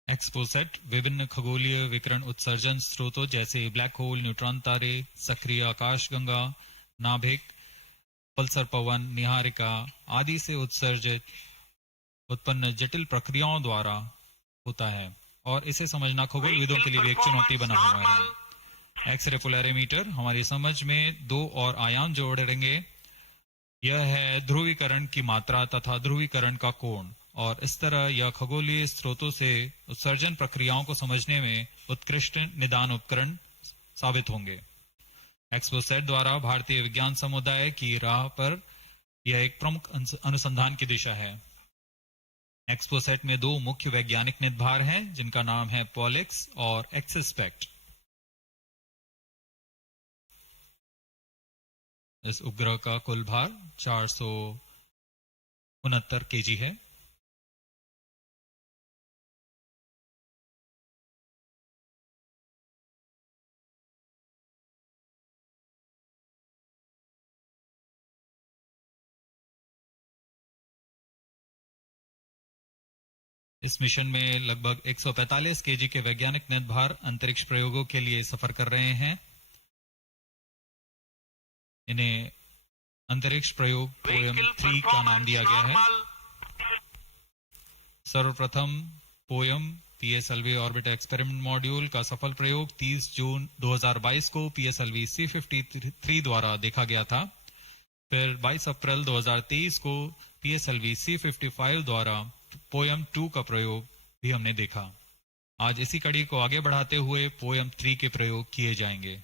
XPoSat विभिन्न खगोलीय विकिरण उत्सर्जन स्रोतों जैसे black hole, neutron तारे, सक्रिय आकाशगंगा, नाभिक, पल्सर पवन, निहारिका आदि से उत्सर्जित उत्पन्न जटिल प्रक्रियाओं द्वारा होता है और इसे समझना खगोलविदों के लिए भी एक चुनौती बना हुआ है. एक्सरे पोलैरिमीटर हमारी समझ में दो और आयाम जोड़ेंगे. यह है ध्रुवीकरण की मात्रा तथा ध्रुवीकरण का कोण, और इस तरह यह खगोलीय स्रोतों से उत्सर्जन प्रक्रियाओं को समझने में उत्कृष्ट निदान उपकरण साबित होंगे. XPoSat द्वारा भारतीय विज्ञान समुदाय की राह पर यह एक प्रमुख अनुसंधान की दिशा है. XPoSat में दो मुख्य वैज्ञानिक निदभार हैं जिनका नाम है पॉलिक्स और एक्सस्पेक्ट. इस उपग्रह का कुल भार 469 kg है. इस मिशन में लगभग 145 केजी के वैज्ञानिक निर्भर अंतरिक्ष प्रयोगों के लिए सफर कर रहे हैं। इन्हें अंतरिक्ष प्रयोग पोएम 3 का नाम दिया गया है। सर्वप्रथम poem PSLV orbiter experiment module का सफल प्रयोग 30 जून 2022 को PSLV-C53 द्वारा देखा गया था। फिर 22 अप्रैल 2023 को PSLV-C55 द्वारा पोएम 2 का प्रयोग भी हमने देखा। आज इसी कड़ी को आगे बढ़ाते हुए पोएम 3 के प्रयोग किए जाएंगे।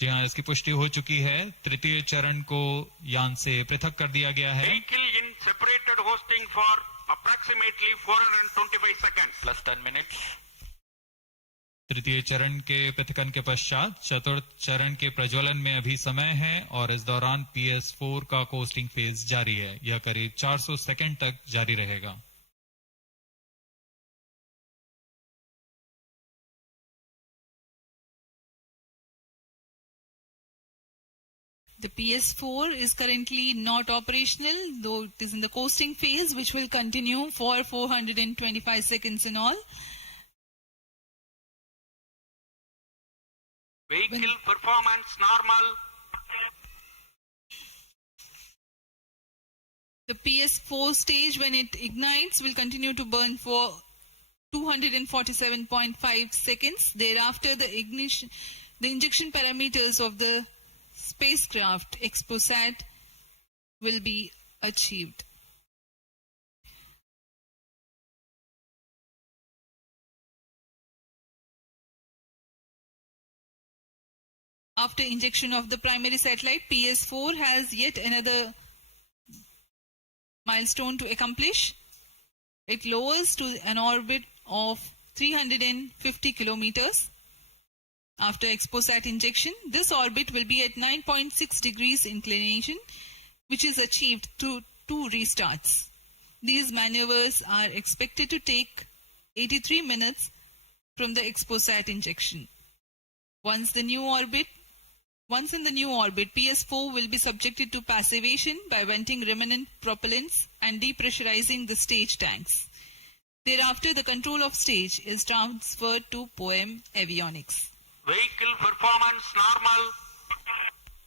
जी हाँ, इसकी पुष्टि हो चुकी है। तृतीय चरण को यान से पृथक कर दिया गया है। Vehicle in separated hosting for approximately 425 seconds. Plus 10 minutes. तृतीय चरण के पृथकन के पश्चात चतुर्थ चरण के प्रज्वलन में अभी समय है और इस दौरान PS4 का कोस्टिंग फेज जारी है। यह करीब 400 सेकंड तक जारी रहेगा। The PS4 is currently not operational, though it is in the coasting phase, which will continue for 425 seconds in all. Vehicle performance normal. The PS4 stage, when it ignites, will continue to burn for 247.5 seconds. Thereafter, the injection parameters of the spacecraft XPoSat will be achieved. After injection of the primary satellite, PS4 has yet another milestone to accomplish. It lowers to an orbit of 350 kilometers. After XPoSat injection, this orbit will be at 9.6 degrees inclination, which is achieved through 2 restarts. These maneuvers are expected to take 83 minutes from the XPoSat injection. Once in the new orbit, PS4 will be subjected to passivation by venting remnant propellants and depressurizing the stage tanks. Thereafter, the control of stage is transferred to POEM avionics. Vehicle performance normal.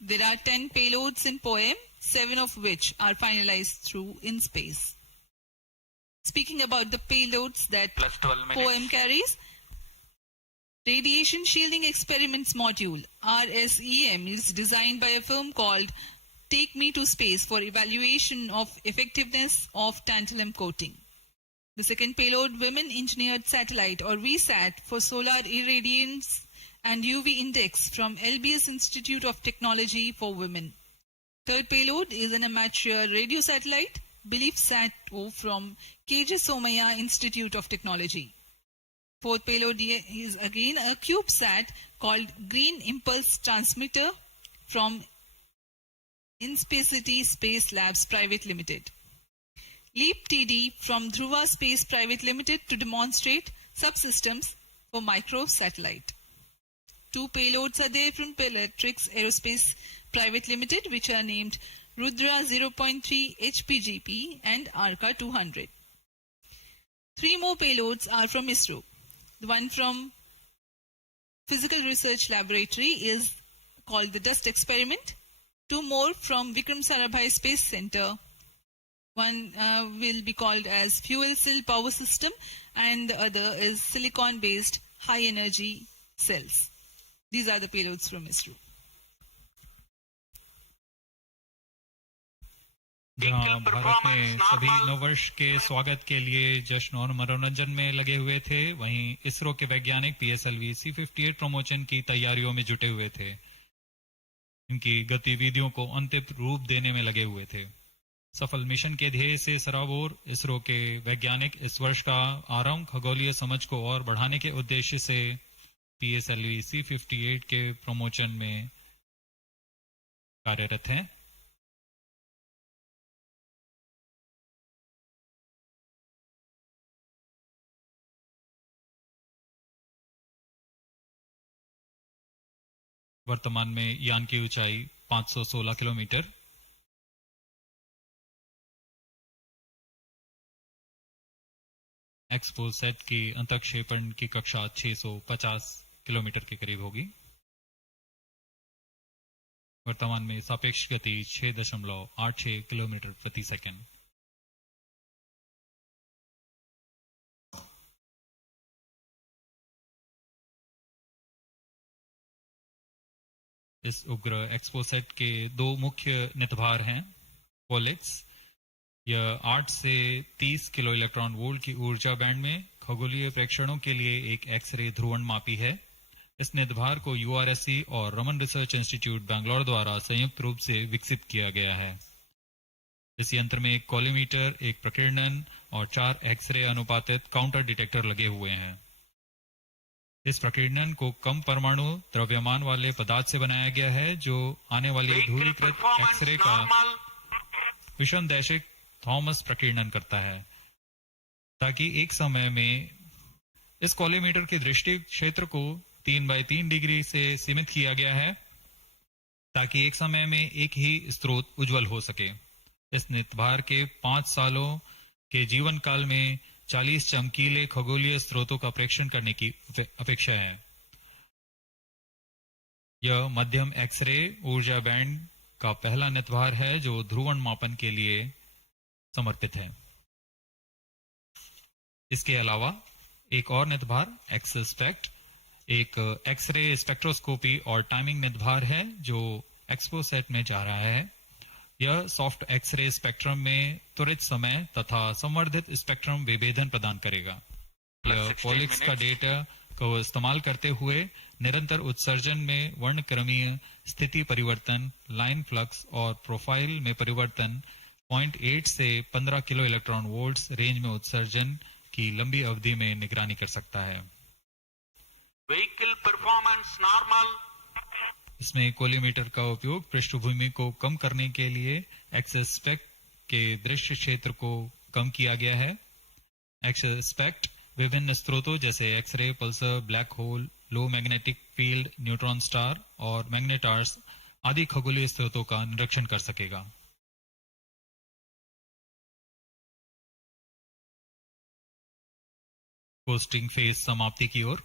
There are 10 payloads in POEM, 7 of which are finalized through in space. Speaking about the payloads that POEM carries, Radiation Shielding Experiments Module, RSEM, is designed by a firm called Take Me to Space for evaluation of effectiveness of tantalum coating. The second payload, Women Engineered Satellite or VSAT for solar irradiance and UV index from LBS Institute of Technology for Women. Third payload is an amateur radio satellite, BeliefSat-O from KJ Somaya Institute of Technology. Fourth payload is again a CubeSat called Green Impulse Transmitter from Inspacity Space Labs Private Limited. LEAP TD from Dhruva Space Private Limited to demonstrate subsystems for microsatellite. 2 payloads are there from Peletrix Aerospace Private Limited, which are named Rudra 0.3 HPGP and Arca 200. 3 more payloads are from ISRO. The one from Physical Research Laboratory is called the Dust Experiment. 2 more from Vikram Sarabhai Space Center. One will be called as Fuel Cell Power System and the other is silicon-based high energy cells. These are the payloads from ISRO. जहां भारत में सभी नववर्ष के स्वागत के लिए जश्न और मनोरंजन में लगे हुए थे, वहीं इसरो के वैज्ञानिक PSLV-C58 प्रमोशन की तैयारियों में जुटे हुए थे। इनकी गतिविधियों को अंतिम रूप देने में लगे हुए थे। सफल मिशन के ध्येय से सराबोर इसरो के वैज्ञानिक इस वर्ष का आरंभ खगोलीय समझ को और बढ़ाने के उद्देश्य से PSLV-C58 के प्रमोशन में कार्यरत हैं। वर्तमान में यान की ऊंचाई 516 किलोमीटर एक्सपोसेट की अंतक्षेपण की कक्षा 650 किलोमीटर के करीब होगी। वर्तमान में सापेक्ष गति 6.86 किलोमीटर प्रति सेकंड। इस उपग्रह एक्सपोसेट के दो मुख्य नितभार हैं। पोलिक्स, यह 8 से 30 किलो इलेक्ट्रॉन वोल्ट की ऊर्जा बैंड में खगोलीय प्रेक्षणों के लिए एक एक्सरे ध्रुवण मापी है। इस नितभार को यूआरएससी और रमन रिसर्च इंस्टीट्यूट बैंगलोर द्वारा संयुक्त रूप से विकसित किया गया है। इस यंत्र में एक कॉलीमीटर, एक प्रकीर्णन और 4 एक्सरे अनुपातित काउंटर डिटेक्टर लगे हुए हैं। इस प्रकीर्णन को कम परमाणु द्रव्यमान वाले पदार्थ से बनाया गया है, जो आने वाली ध्रुवीकृत एक्सरे का विषमदैशिक थॉमस प्रकीर्णन करता है, ताकि एक समय में इस कॉलीमीटर के दृष्टि क्षेत्र को 3/3 डिग्री से सीमित किया गया है, ताकि एक समय में एक ही स्रोत उज्जवल हो सके। इस नितभार के 5 सालों के जीवन काल में 40 चमकीले खगोलीय स्रोतों का प्रेक्षण करने की अपेक्षा है। यह मध्यम एक्सरे ऊर्जा बैंड का पहला नितभार है जो ध्रुवण मापन के लिए समर्पित है। इसके अलावा एक और नितभार एक्सस्पेक्ट एक एक्सरे स्पेक्ट्रोस्कोपी और टाइमिंग नितभार है जो एक्सपोसेट में जा रहा है। यह सॉफ्ट एक्सरे स्पेक्ट्रम में त्वरित समय तथा संवर्धित स्पेक्ट्रम विभेदन प्रदान करेगा। यह पोलिक्स का डेटा को इस्तेमाल करते हुए निरंतर उत्सर्जन में वर्णक्रमीय स्थिति परिवर्तन, लाइन फ्लक्स और प्रोफाइल में परिवर्तन, 0.8 से 15 किलो इलेक्ट्रॉन वोल्ट्स रेंज में उत्सर्जन की लंबी अवधि में निगरानी कर सकता है। Vehicle performance normal. इसमें कोलीमीटर का उपयोग पृष्ठभूमि को कम करने के लिए एक्सस्पेक्ट के दृश्य क्षेत्र को कम किया गया है। एक्सस्पेक्ट विभिन्न स्रोतों जैसे एक्सरे, पल्सर, ब्लैक होल, लो मैग्नेटिक फील्ड, न्यूट्रॉन स्टार और मैग्नेटार्स आदि खगोलीय स्रोतों का निरीक्षण कर सकेगा। पोस्टिंग फेज समाप्ति की ओर।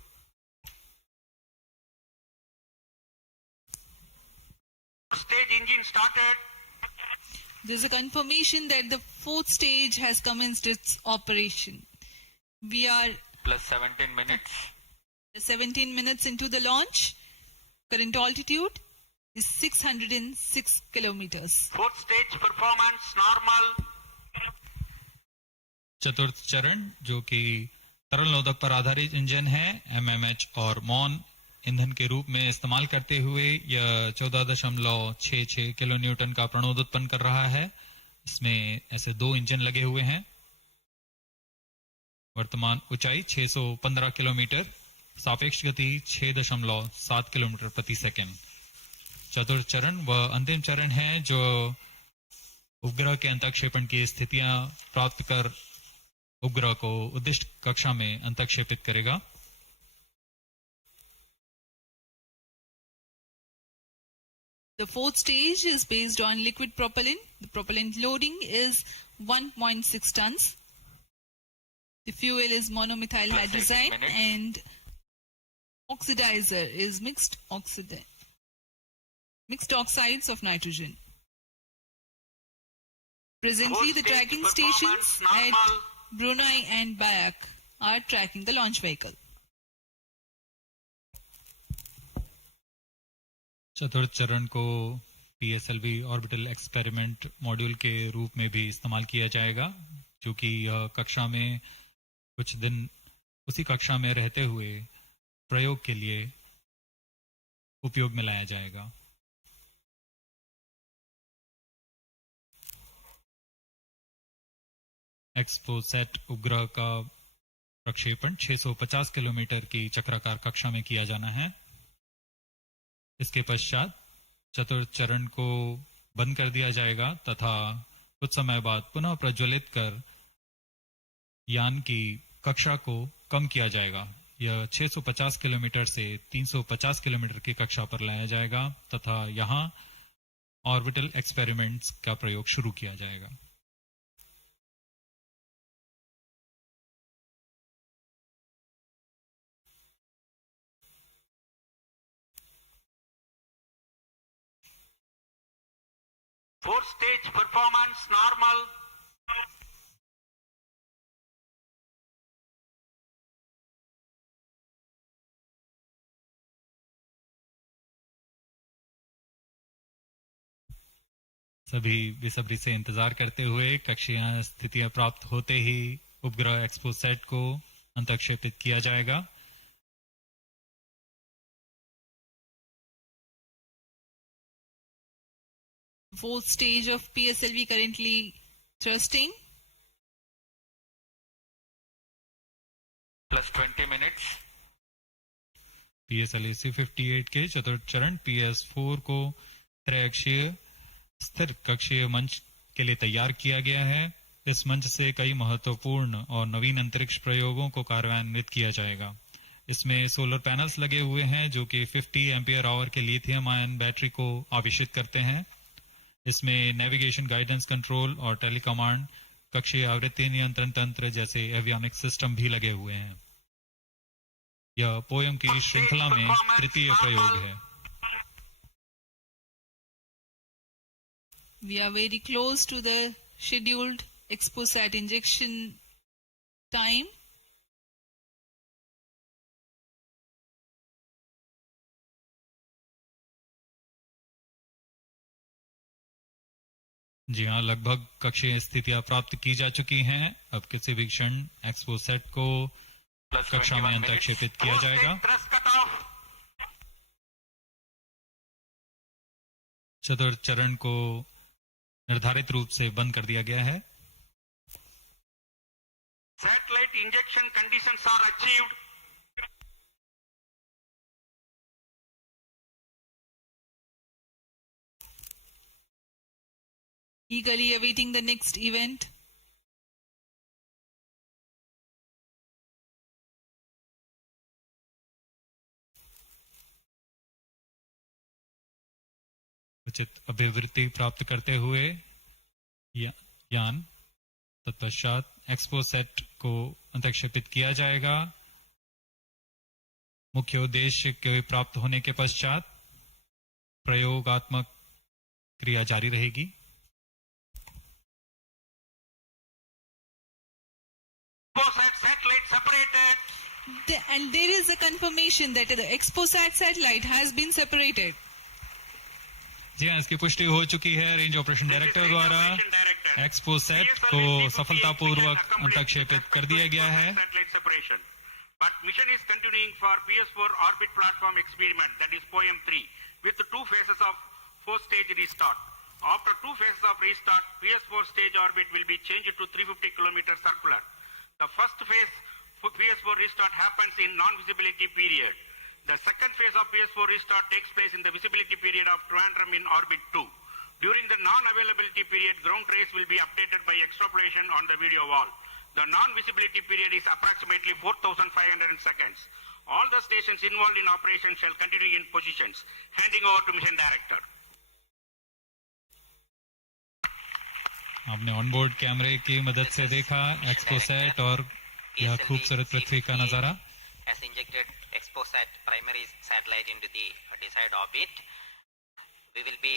Stage engine started. There's a confirmation that the fourth stage has commenced its operation. We are plus 17 minutes. 17 minutes into the launch. Current altitude is 606 kilometers. Fourth stage performance normal. चतुर्थ चरण जो कि तरल नोदक पर आधारित engine है, MMH और मॉन ईंधन के रूप में इस्तेमाल करते हुए यह 14.66 किलो न्यूटन का प्रणोद उत्पन्न कर रहा है। इसमें ऐसे 2 इंजन लगे हुए हैं। वर्तमान ऊंचाई 615 किलोमीटर, सापेक्ष गति 6.7 किलोमीटर प्रति सेकंड। चतुर्थ चरण वह अंतिम चरण है जो उपग्रह के अंतक्षेपण की स्थितियां प्राप्त कर उपग्रह को उद्दिष्ट कक्षा में अंतक्षेपित करेगा। The fourth stage is based on liquid propellant. The propellant loading is 1.6 tons. The fuel is monomethyl hydrazine and oxidizer is mixed oxides of nitrogen. Presently, the tracking stations at Brunei and Bayak are tracking the launch vehicle. चतुर्थ चरण को PSLV orbital experiment module के रूप में भी इस्तेमाल किया जाएगा, क्योंकि यह कक्षा में कुछ दिन उसी कक्षा में रहते हुए प्रयोग के लिए उपयोग में लाया जाएगा। एक्सपोसेट उपग्रह का प्रक्षेपण 650 किलोमीटर की चक्राकार कक्षा में किया जाना है। इसके पश्चात चतुर्थ चरण को बंद कर दिया जाएगा तथा कुछ समय बाद पुनः प्रज्वलित कर यान की कक्षा को कम किया जाएगा। यह 650 किलोमीटर से 350 किलोमीटर की कक्षा पर लाया जाएगा तथा यहां ऑर्बिटल एक्सपेरिमेंट्स का प्रयोग शुरू किया जाएगा। 4-stage performance normal. सभी बेसब्री से इंतजार करते हुए कक्षीय स्थितियां प्राप्त होते ही उपग्रह एक्सपोसैट को अंतक्षेपित किया जाएगा। Fourth stage of PSLV currently thrusting. Plus 20 minutes. PSLV-C58 के चतुर्थ चरण PS4 को त्रैअक्षीय स्थिर कक्षीय मंच के लिए तैयार किया गया है। इस मंच से कई महत्वपूर्ण और नवीन अंतरिक्ष प्रयोगों को कार्यान्वित किया जाएगा। इसमें सोलर पैनल्स लगे हुए हैं जो कि 50 एम्पियर आवर के लिथियम आयन बैटरी को आवेशित करते हैं। इसमें नेविगेशन गाइडेंस कंट्रोल और टेलीकमांड कक्षीय आवृत्ति नियंत्रण तंत्र जैसे एवियोनिक सिस्टम भी लगे हुए हैं। यह पोयम की श्रृंखला में तृतीय प्रयोग है। We are very close to the scheduled XPoSat injection time. जी हाँ, लगभग कक्षीय स्थितियां प्राप्त की जा चुकी हैं। अब किसी भी क्षण एक्सपोसैट को कक्षा में अंतक्षेपित किया जाएगा। चतुर्थ चरण को निर्धारित रूप से बंद कर दिया गया है। Satellite injection conditions are achieved. Eagerly awaiting the next event. उचित अभिवृत्ति प्राप्त करते हुए यान तत्पश्चात एक्सपोसैट को अंतक्षेपित किया जाएगा। मुख्य उद्देश्य के प्राप्त होने के पश्चात प्रयोगात्मक क्रिया जारी रहेगी। Satellite separated. And there is a confirmation that the XPoSat satellite has been separated. जी हाँ, इसकी पुष्टि हो चुकी है रेंज ऑपरेशन डायरेक्टर द्वारा। एक्सपोसैट को सफलतापूर्वक अंतक्षेपित कर दिया गया है। But mission is continuing for PS4 orbit platform experiment, that is POEM 3, with 2 phases of 4-stage restart. After 2 phases of restart, PS4 stage orbit will be changed to 350 km circular. The first phase for PS4 restart happens in non-visibility period. The second phase of PS4 restart takes place in the visibility period of Trivandrum in orbit 2. During the non-availability period, ground trace will be updated by extrapolation on the video wall. The non-visibility period is approximately 4,500 seconds. All the stations involved in operation shall continue in positions. Handing over to Mission Director. आपने onboard कैमरे की मदद से देखा XPoSat और यह खूबसूरत पृथ्वी का नजारा। Has injected XPoSat primary satellite into the desired orbit. We will be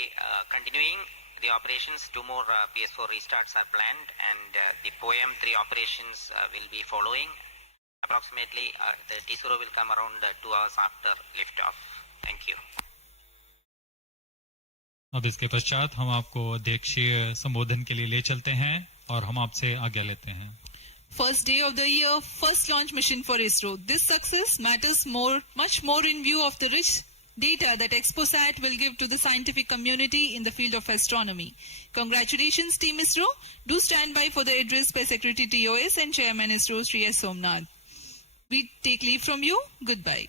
continuing the operations. 2 more PS4 restarts are planned, and the POEM 3 operations will be following. Approximately, the T0 will come around 2 hours after liftoff. Thank you. अब इसके पश्चात हम आपको अध्यक्षीय संबोधन के लिए ले चलते हैं और हम आपसे आज्ञा लेते हैं। First day of the year, first launch mission for ISRO. This success matters much more in view of the rich data that XPoSat will give to the scientific community in the field of astronomy. Congratulations, Team ISRO. Do stand by for the address by Secretary TOS and Chairman ISRO, Sri S. Somnath. We take leave from you. Goodbye.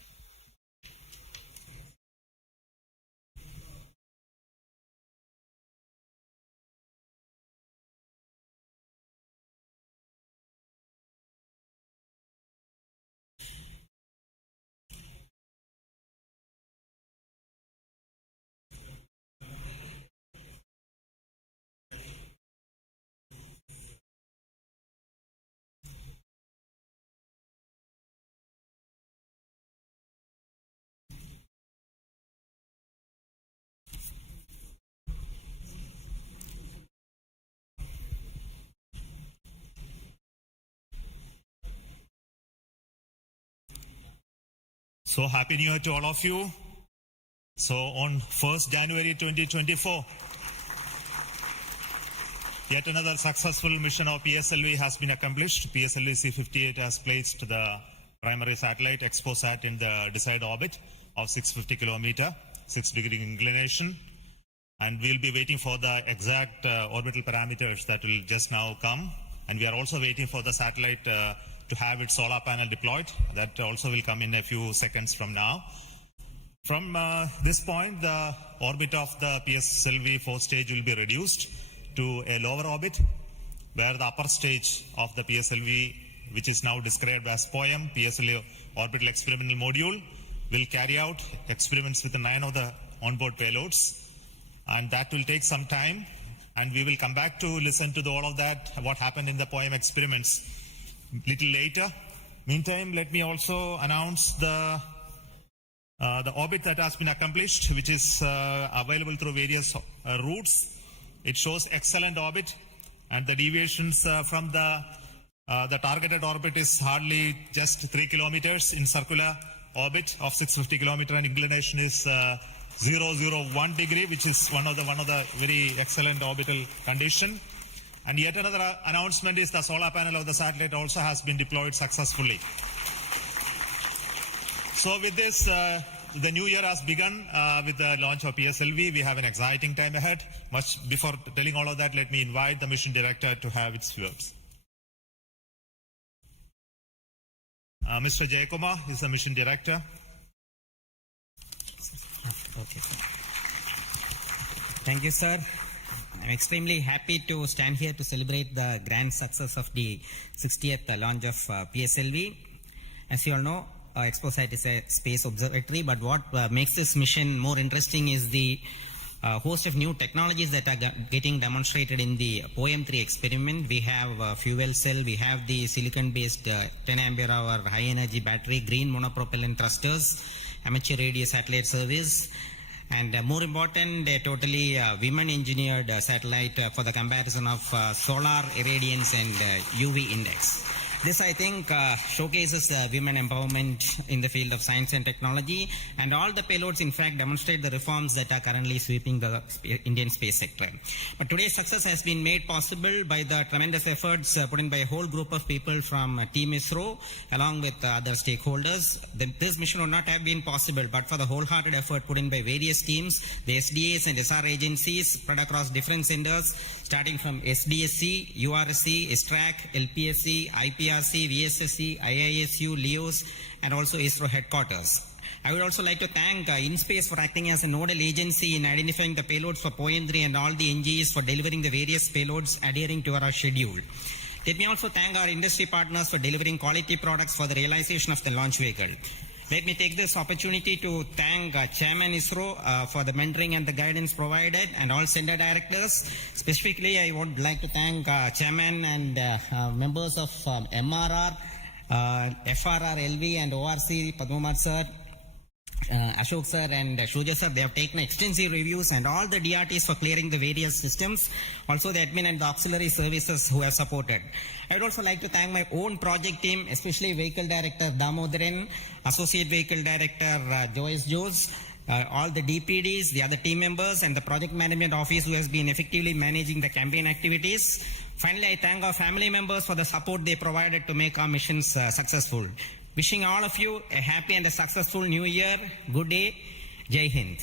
So happy New Year to all of you. So on 1st January 2024, yet another successful mission of PSLV has been accomplished. PSLV-C58 has placed the primary satellite XPoSat in the desired orbit of 650 kilometer, 6-degree inclination. And we'll be waiting for the exact orbital parameters that will just now come. And we are also waiting for the satellite to have its solar panel deployed. That also will come in a few seconds from now. From this point, the orbit of the PSLV 4th stage will be reduced to a lower orbit, where the upper stage of the PSLV, which is now described as POEM, PSLV Orbital Experimental Module, will carry out experiments with 9 of the onboard payloads. And that will take some time, and we will come back to listen to all of that, what happened in the POEM experiments little later. Meantime, let me also announce the orbit that has been accomplished, which is available through various routes. It shows excellent orbit, and the deviations from the targeted orbit is hardly just 3 kilometers in circular orbit of 650 kilometer, and inclination is 001 degree, which is one of the very excellent orbital condition. And yet another announcement is the solar panel of the satellite also has been deployed successfully. So with this, the new year has begun with the launch of PSLV. We have an exciting time ahead. Much before telling all of that, let me invite the mission director to have its words. Mr. Jayakumar is the mission director. Okay. Thank you, sir. I'm extremely happy to stand here to celebrate the grand success of the 60th launch of PSLV. As you all know, XPoSat is a space observatory, but what makes this mission more interesting is the host of new technologies that are getting demonstrated in the POEM-3 experiment. We have fuel cell, we have the silicon-based 10 ampere hour high energy battery, green monopropellant thrusters, amateur radio satellite service, and more important, a totally women-engineered satellite for the comparison of solar irradiance and UV index. This, I think, showcases women empowerment in the field of science and technology, and all the payloads, in fact, demonstrate the reforms that are currently sweeping the Indian space sector. But today's success has been made possible by the tremendous efforts put in by a whole group of people from Team ISRO, along with other stakeholders. This mission would not have been possible but for the wholehearted effort put in by various teams, the SDAs and SR agencies spread across different centers, starting from SDSC, URSC, STRAC, LPSC, IPRC, VSSC, IISU, LEOS, and also ISRO headquarters. I would also like to thank InSpace for acting as a nodal agency in identifying the payloads for POEM-3 and all the NGs for delivering the various payloads adhering to our schedule. Let me also thank our industry partners for delivering quality products for the realization of the launch vehicle. Let me take this opportunity to thank Chairman ISRO for the mentoring and the guidance provided, and all center directors. Specifically, I would like to thank Chairman and members of MRR, FRR, LV, and ORC, Padmamar sir, Ashok sir and Shuja sir. They have taken extensive reviews, and all the DRTs for clearing the various systems, also the admin and the auxiliary services who have supported. I would also like to thank my own project team, especially Vehicle Director Damodaran, Associate Vehicle Director Joyce Jose, all the DPDs, the other team members, and the Project Management Office who has been effectively managing the campaign activities. Finally, I thank our family members for the support they provided to make our missions successful. Wishing all of you a happy and a successful new year. Good day. Jai Hind.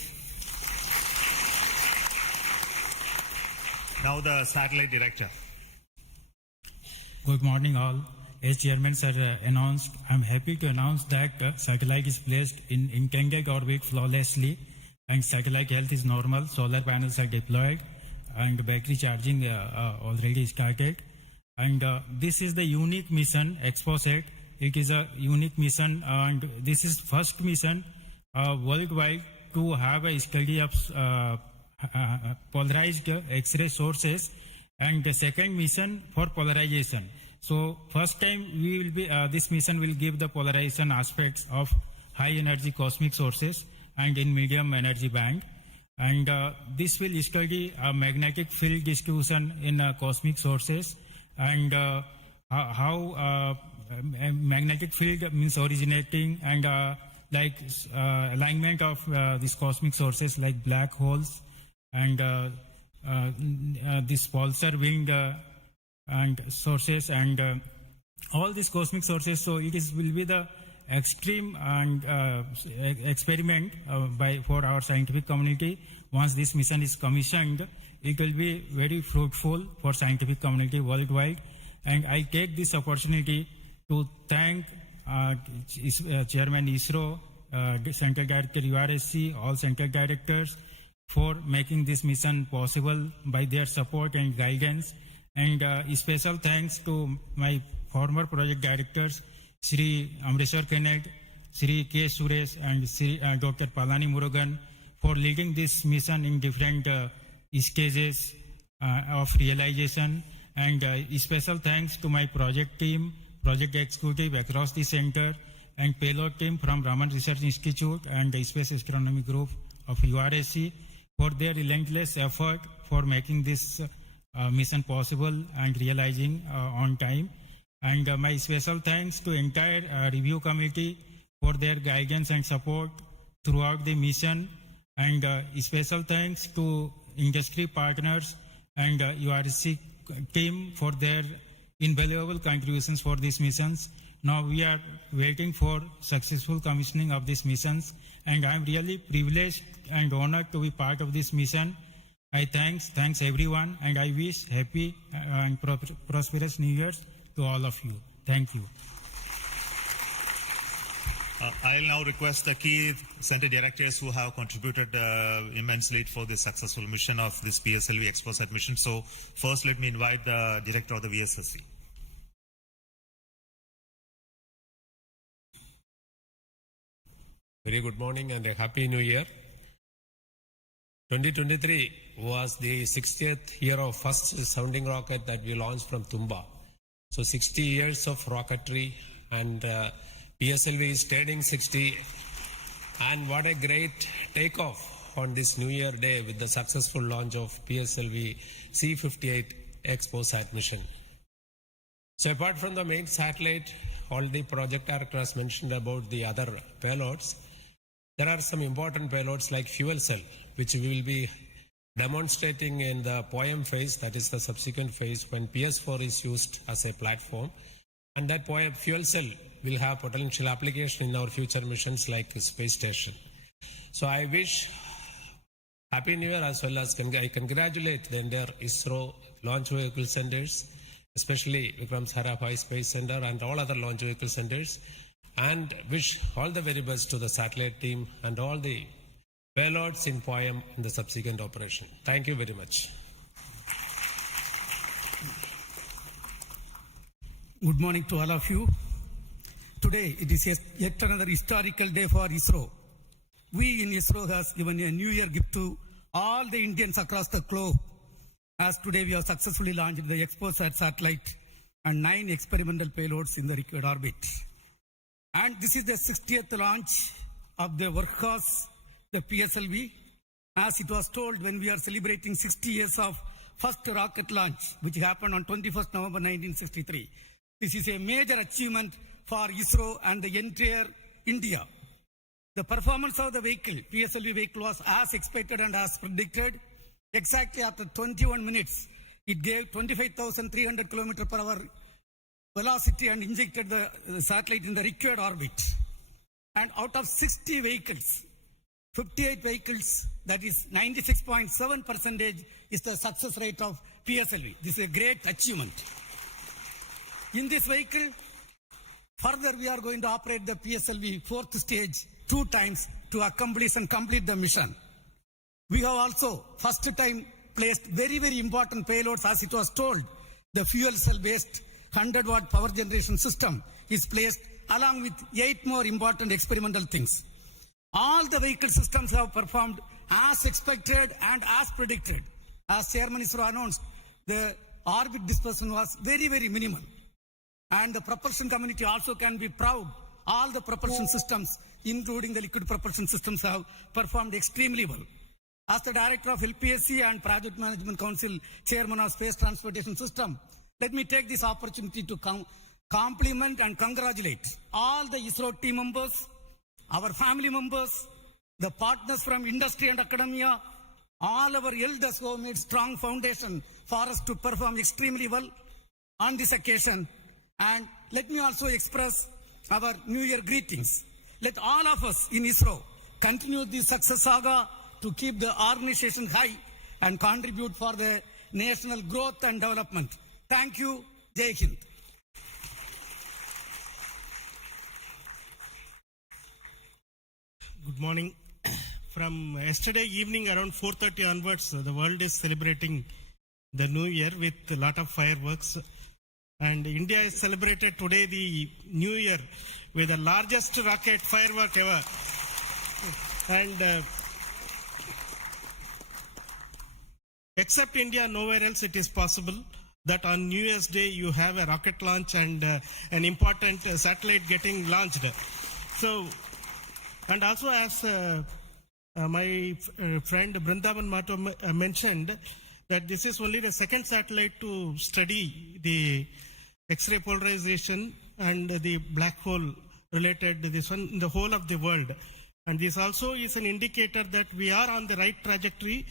Now the satellite director. Good morning all. As Chairman sir announced, I am happy to announce that satellite is placed in intended orbit flawlessly, and satellite health is normal, solar panels are deployed, and battery charging already started. And this is the unique mission, XPoSat. It is a unique mission, and this is first mission worldwide to have a study of polarized X-ray sources, and the second mission for polarization. So first time we will be this mission will give the polarization aspects of high energy cosmic sources and in medium energy band, and this will study magnetic field distribution in cosmic sources, and how magnetic field means originating, and like alignment of these cosmic sources like black holes and this pulsar wind and sources and all these cosmic sources. So it will be the extreme and experiment for our scientific community. Once this mission is commissioned, it will be very fruitful for scientific community worldwide. And I take this opportunity to thank Chairman ISRO, Central Director URSC, all Central Directors for making this mission possible by their support and guidance. And special thanks to my former project directors, Sri Amreshwar Kenneth, Sri K. Suresh, and Sri Dr. Palani Murugan for leading this mission in different stages of realization. And special thanks to my project team, project executive across the center, and payload team from Raman Research Institute and the Space Astronomy Group of URSC for their relentless effort for making this mission possible and realizing on time. And my special thanks to entire review committee for their guidance and support throughout the mission. And special thanks to industry partners and URSC team for their invaluable contributions for these missions. Now we are waiting for successful commissioning of these missions, and I am really privileged and honored to be part of this mission. I thanks everyone, and I wish happy and prosperous New Year's to all of you. Thank you. I'll now request the key center directors who have contributed immensely for the successful mission of this PSLV XPoSat mission. So first, let me invite the director of the VSSC. Very good morning and a happy new year. 2023 was the 60th year of first sounding rocket that we launched from Tumba. So 60 years of rocketry, and PSLV is turning 60. And what a great takeoff on this New Year day with the successful launch of PSLV-C58 XPoSat mission. So apart from the main satellite, all the project director has mentioned about the other payloads. There are some important payloads like fuel cell, which we will be demonstrating in the POEM phase, that is the subsequent phase when PS4 is used as a platform. And that POEM fuel cell will have potential application in our future missions like space station. So I wish Happy New Year, as well as I congratulate the entire ISRO launch vehicle centers, especially Vikram Sarabhai Space Center and all other launch vehicle centers, and wish all the very best to the satellite team and all the payloads in POEM in the subsequent operation. Thank you very much. Good morning to all of you. Today it is yet another historical day for ISRO. We in ISRO has given a New Year gift to all the Indians across the globe, as today we have successfully launched the XPoSat satellite and 9 experimental payloads in the required orbit. And this is the 60th launch of the workhorse, the PSLV. As it was told, when we are celebrating 60 years of first rocket launch, which happened on 21st November 1963. This is a major achievement for ISRO and the entire India. The performance of the vehicle, PSLV vehicle, was as expected and as predicted. Exactly after 21 minutes, it gave 25,300 km/h velocity and injected the satellite in the required orbit. And out of 60 vehicles, 58 vehicles, that is 96.7% is the success rate of PSLV. This is a great achievement. In this vehicle, further we are going to operate the PSLV 4th stage 2 times to accomplish and complete the mission. We have also first time placed very, very important payloads, as it was told. The fuel cell based 100-watt power generation system is placed along with 8 more important experimental things. All the vehicle systems have performed as expected and as predicted. As Chairman ISRO announced, the orbit dispersion was very, very minimal. And the propulsion community also can be proud. All the propulsion systems, including the liquid propulsion systems, have performed extremely well. As the Director of LPSC and Project Management Council, Chairman of Space Transportation System, let me take this opportunity to compliment and congratulate all the ISRO team members, our family members, the partners from industry and academia, all our elders who made strong foundation for us to perform extremely well on this occasion. And let me also express our New Year greetings. Let all of us in ISRO continue this success saga to keep the organization high and contribute for the national growth and development. Thank you. Jai Hind. Good morning. From yesterday evening around 4:30 onwards, the world is celebrating the New Year with a lot of fireworks. And India has celebrated today the New Year with the largest rocket firework ever. And except India, nowhere else it is possible that on New Year's Day you have a rocket launch and an important satellite getting launched. So, and also as my friend Brindavan Mato mentioned, that this is only the second satellite to study the X-ray polarization and the black hole related to this one in the whole of the world. And this also is an indicator that we are on the right trajectory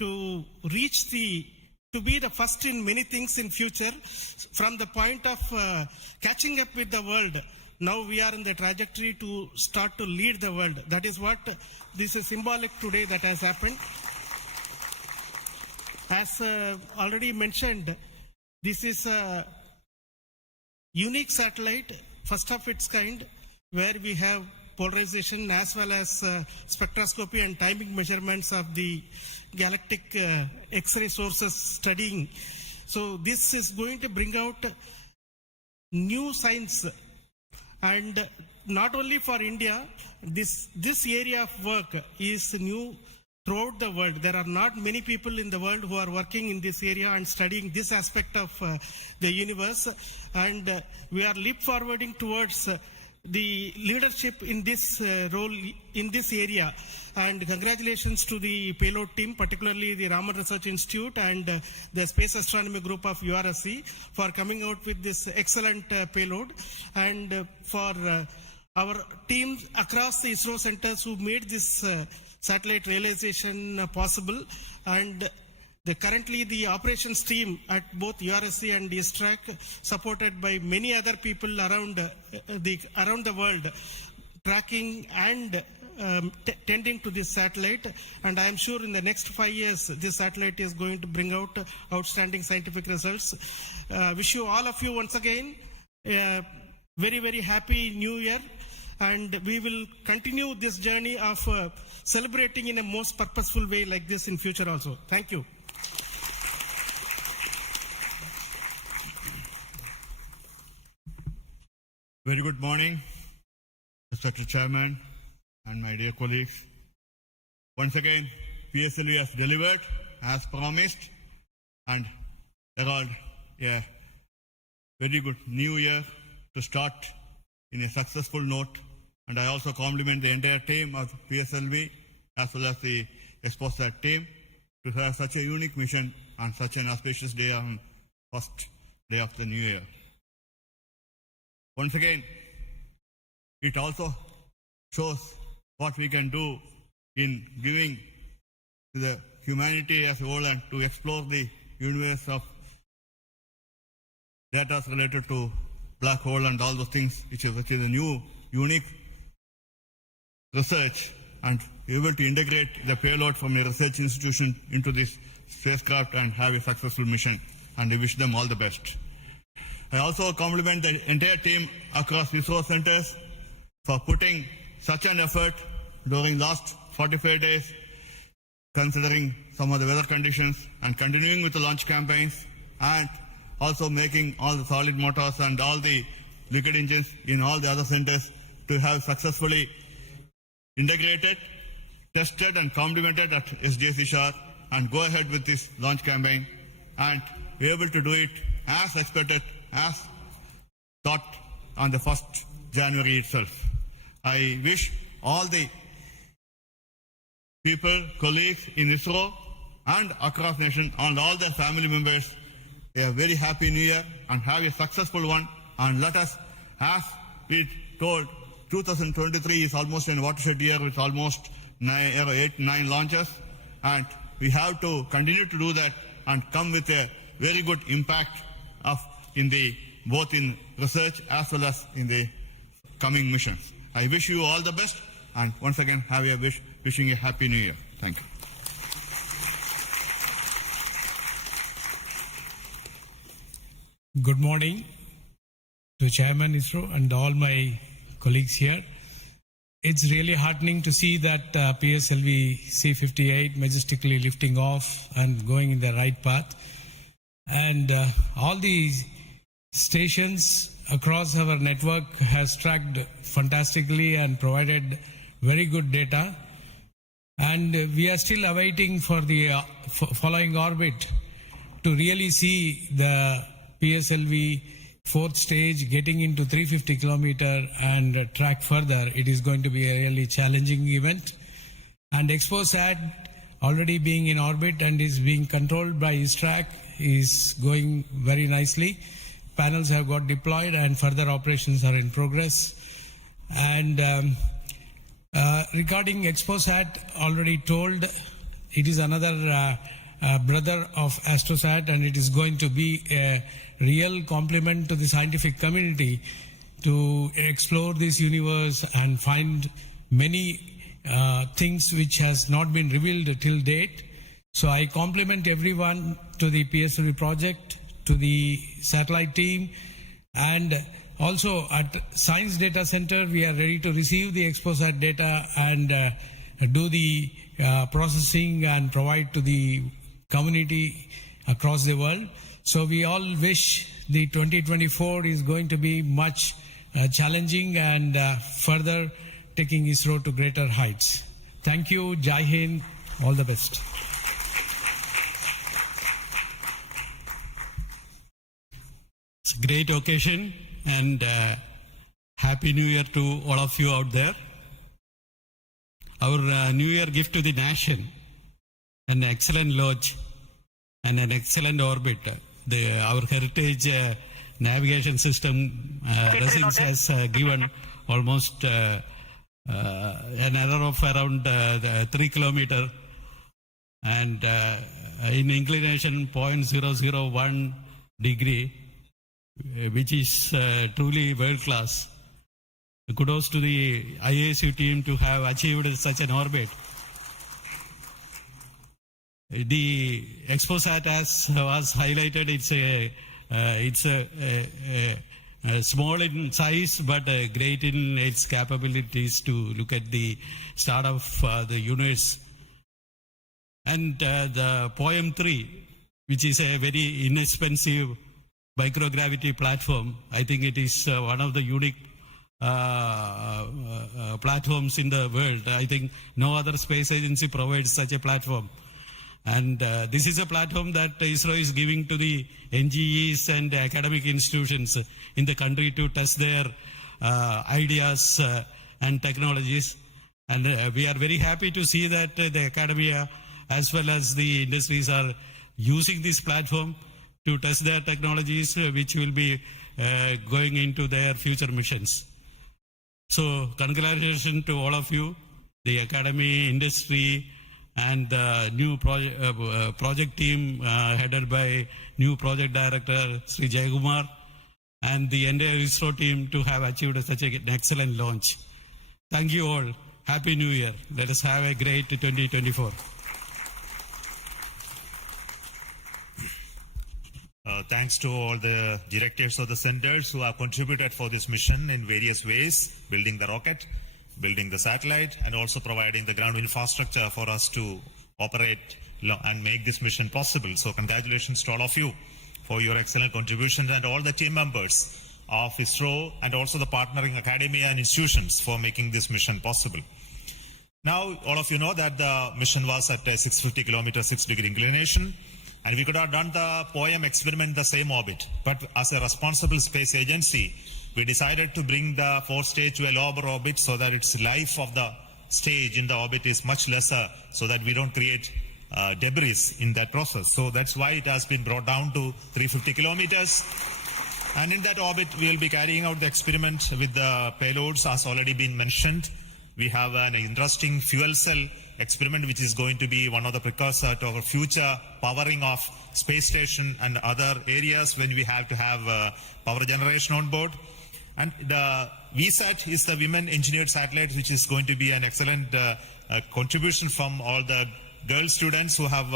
to reach to be the first in many things in future. From the point of catching up with the world, now we are in the trajectory to start to lead the world. That is what this is symbolic today that has happened. As already mentioned, this is a unique satellite, first of its kind, where we have polarization as well as spectroscopy and timing measurements of the galactic X-ray sources studying. So this is going to bring out new science, and not only for India, this area of work is new throughout the world. There are not many people in the world who are working in this area and studying this aspect of the universe, and we are leap forwarding towards the leadership in this role in this area. And congratulations to the payload team, particularly the Raman Research Institute and the Space Astronomy Group of URSC for coming out with this excellent payload, and for our teams across the ISRO centers who made this satellite realization possible. And currently the operations team at both URSC and ISTRAC, supported by many other people around the world, tracking and tending to this satellite. And I am sure in the next 5 years, this satellite is going to bring out outstanding scientific results. Wish you all of you once again a very, very happy New Year. And we will continue this journey of celebrating in a most purposeful way like this in future also. Thank you. Very good morning, Mr. Chairman and my dear colleagues. Once again, PSLV has delivered as promised and herald a very good new year to start in a successful note. And I also compliment the entire team of PSLV as well as the XPoSat team to have such a unique mission on such an auspicious day on first day of the new year. Once again, it also shows what we can do in giving to the humanity as a whole and to explore the universe of data related to black hole and all those things, which is a new, unique research, and able to integrate the payload from a research institution into this spacecraft and have a successful mission. And I wish them all the best. I also compliment the entire team across ISRO centers for putting such an effort during last 45 days, considering some of the weather conditions, and continuing with the launch campaigns, and also making all the solid motors and all the liquid engines in all the other centers to have successfully integrated, tested and complemented at SDSC SHAR, and go ahead with this launch campaign and be able to do it as expected, as thought on the 1st January itself. I wish all the people, colleagues in ISRO and across nation and all their family members a very happy new year and have a successful one. And let us, as we told 2023 is almost a watershed year with almost 8-9 launches, and we have to continue to do that and come with a very good impact both in research as well as in the coming missions. I wish you all the best, and once again wishing a happy new year. Thank you. Good morning to Chairman ISRO and all my colleagues here. It's really heartening to see that PSLV-C58 majestically lifting off and going in the right path. And all the stations across our network has tracked fantastically and provided very good data. And we are still awaiting for the following orbit to really see the PSLV fourth stage getting into 350 kilometer and track further. It is going to be a really challenging event. And XPoSat already being in orbit and is being controlled by ISTRAC is going very nicely. Panels have got deployed and further operations are in progress. And regarding XPoSat, already told, it is another brother of AstroSat, and it is going to be a real compliment to the scientific community to explore this universe and find many things which has not been revealed till date. So I compliment everyone to the PSLV project, to the satellite team, and also at Science Data Center we are ready to receive the XPoSat data and do the processing and provide to the community across the world. So we all wish the 2024 is going to be much challenging and further taking ISRO to greater heights. Thank you. Jai Hind. All the best. It's a great occasion, and Happy New Year to all of you out there. Our New Year gift to the nation, an excellent launch and an excellent orbit. Our heritage navigation system Resins has given almost an error of around 3 kilometers and in inclination 0.001 degree, which is truly world class. Kudos to the IASU team to have achieved such an orbit. The XPoSat, as was highlighted, it's a small in size but great in its capabilities to look at the start of the universe. And the POEM-3, which is a very inexpensive microgravity platform, I think it is one of the unique platforms in the world. I think no other space agency provides such a platform. And this is a platform that ISRO is giving to the NGEs and academic institutions in the country to test their ideas and technologies. And we are very happy to see that the academia as well as the industries are using this platform to test their technologies, which will be going into their future missions. So congratulations to all of you, the academy, industry, and the new project team headed by new project director Sri Jayakumar, and the entire ISRO team to have achieved such an excellent launch. Thank you all. Happy New Year. Let us have a great 2024. Thanks to all the directors of the centers who have contributed for this mission in various ways, building the rocket, building the satellite, and also providing the ground infrastructure for us to operate and make this mission possible. So congratulations to all of you for your excellent contributions, and all the team members of ISRO and also the partnering academia and institutions for making this mission possible. Now, all of you know that the mission was at a 650 kilometer, 6-degree inclination, and we could have done the POEM experiment in the same orbit. But as a responsible space agency, we decided to bring the fourth stage to a lower orbit so that its life of the stage in the orbit is much lesser, so that we don't create debris in that process. So that's why it has been brought down to 350 kilometers. And in that orbit, we will be carrying out the experiment with the payloads as already been mentioned. We have an interesting fuel cell experiment which is going to be one of the precursor to our future powering of space station and other areas when we have to have power generation on board. And the VSAT is the Women Engineered Satellite, which is going to be an excellent contribution from all the girl students who have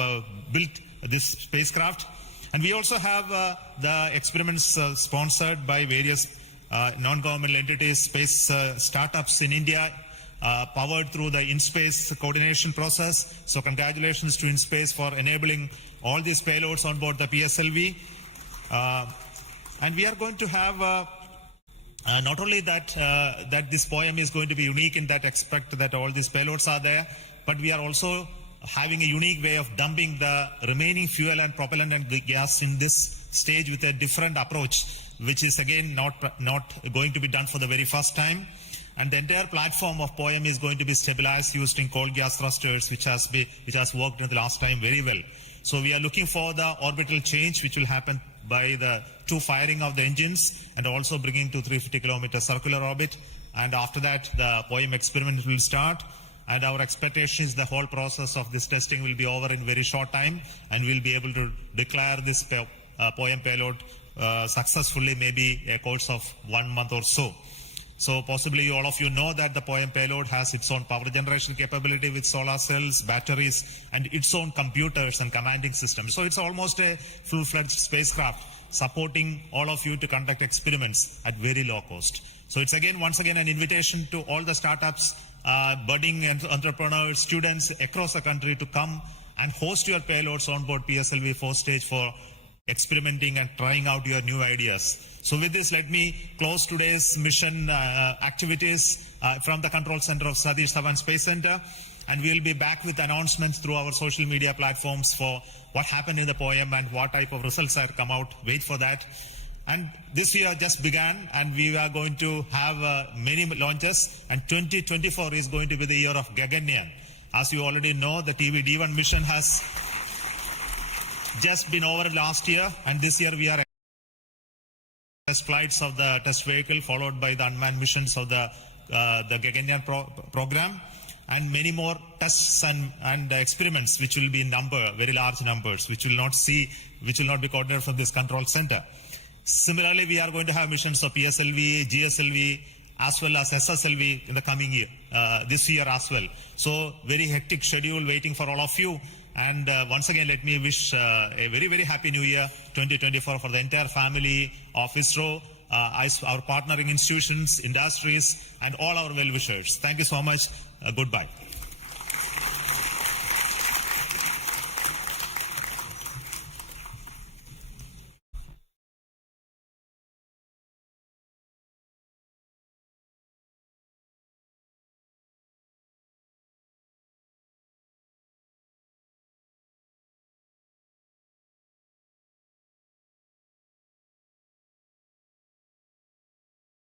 built this spacecraft. And we also have the experiments sponsored by various non-governmental entities, space startups in India, powered through the InSpace coordination process. So congratulations to InSpace for enabling all these payloads on board the PSLV. And we are going to have not only that that this poem is going to be unique in that aspect that all these payloads are there, but we are also having a unique way of dumping the remaining fuel and propellant and gas in this stage with a different approach, which is again not going to be done for the very first time. And the entire platform of POEM is going to be stabilized using cold gas thrusters, which has worked in the last time very well. So we are looking for the orbital change, which will happen by the two firing of the engines and also bringing to 350 kilometer circular orbit. And after that, the POEM experiment will start. And our expectation is the whole process of this testing will be over in very short time, and we'll be able to declare this POEM payload successfully, maybe a course of 1 month or so. So possibly all of you know that the POEM payload has its own power generation capability with solar cells, batteries, and its own computers and commanding systems. So it's almost a full-fledged spacecraft supporting all of you to conduct experiments at very low cost. So it's once again an invitation to all the startups, budding entrepreneurs, students across the country to come and host your payloads on board PSLV 4 stage for experimenting and trying out your new ideas. So with this, let me close today's mission activities from the control center of Satish Dhawan Space Center. And we'll be back with announcements through our social media platforms for what happened in the POEM and what type of results have come out. Wait for that. And this year just began, and we are going to have many launches, and 2024 is going to be the year of Gaganyaan. As you already know, the TV-D1 mission has just been over last year, and this year we are test flights of the test vehicle, followed by the unmanned missions of the Gaganyaan program, and many more tests and experiments, which will be in very large numbers, which will not be coordinated from this control center. Similarly, we are going to have missions of PSLV, GSLV, as well as SSLV in the coming year, this year as well. So very hectic schedule waiting for all of you. And once again, let me wish a very, very happy new year 2024 for the entire family of ISRO, our partnering institutions, industries, and all our well-wishers. Thank you so much. Goodbye.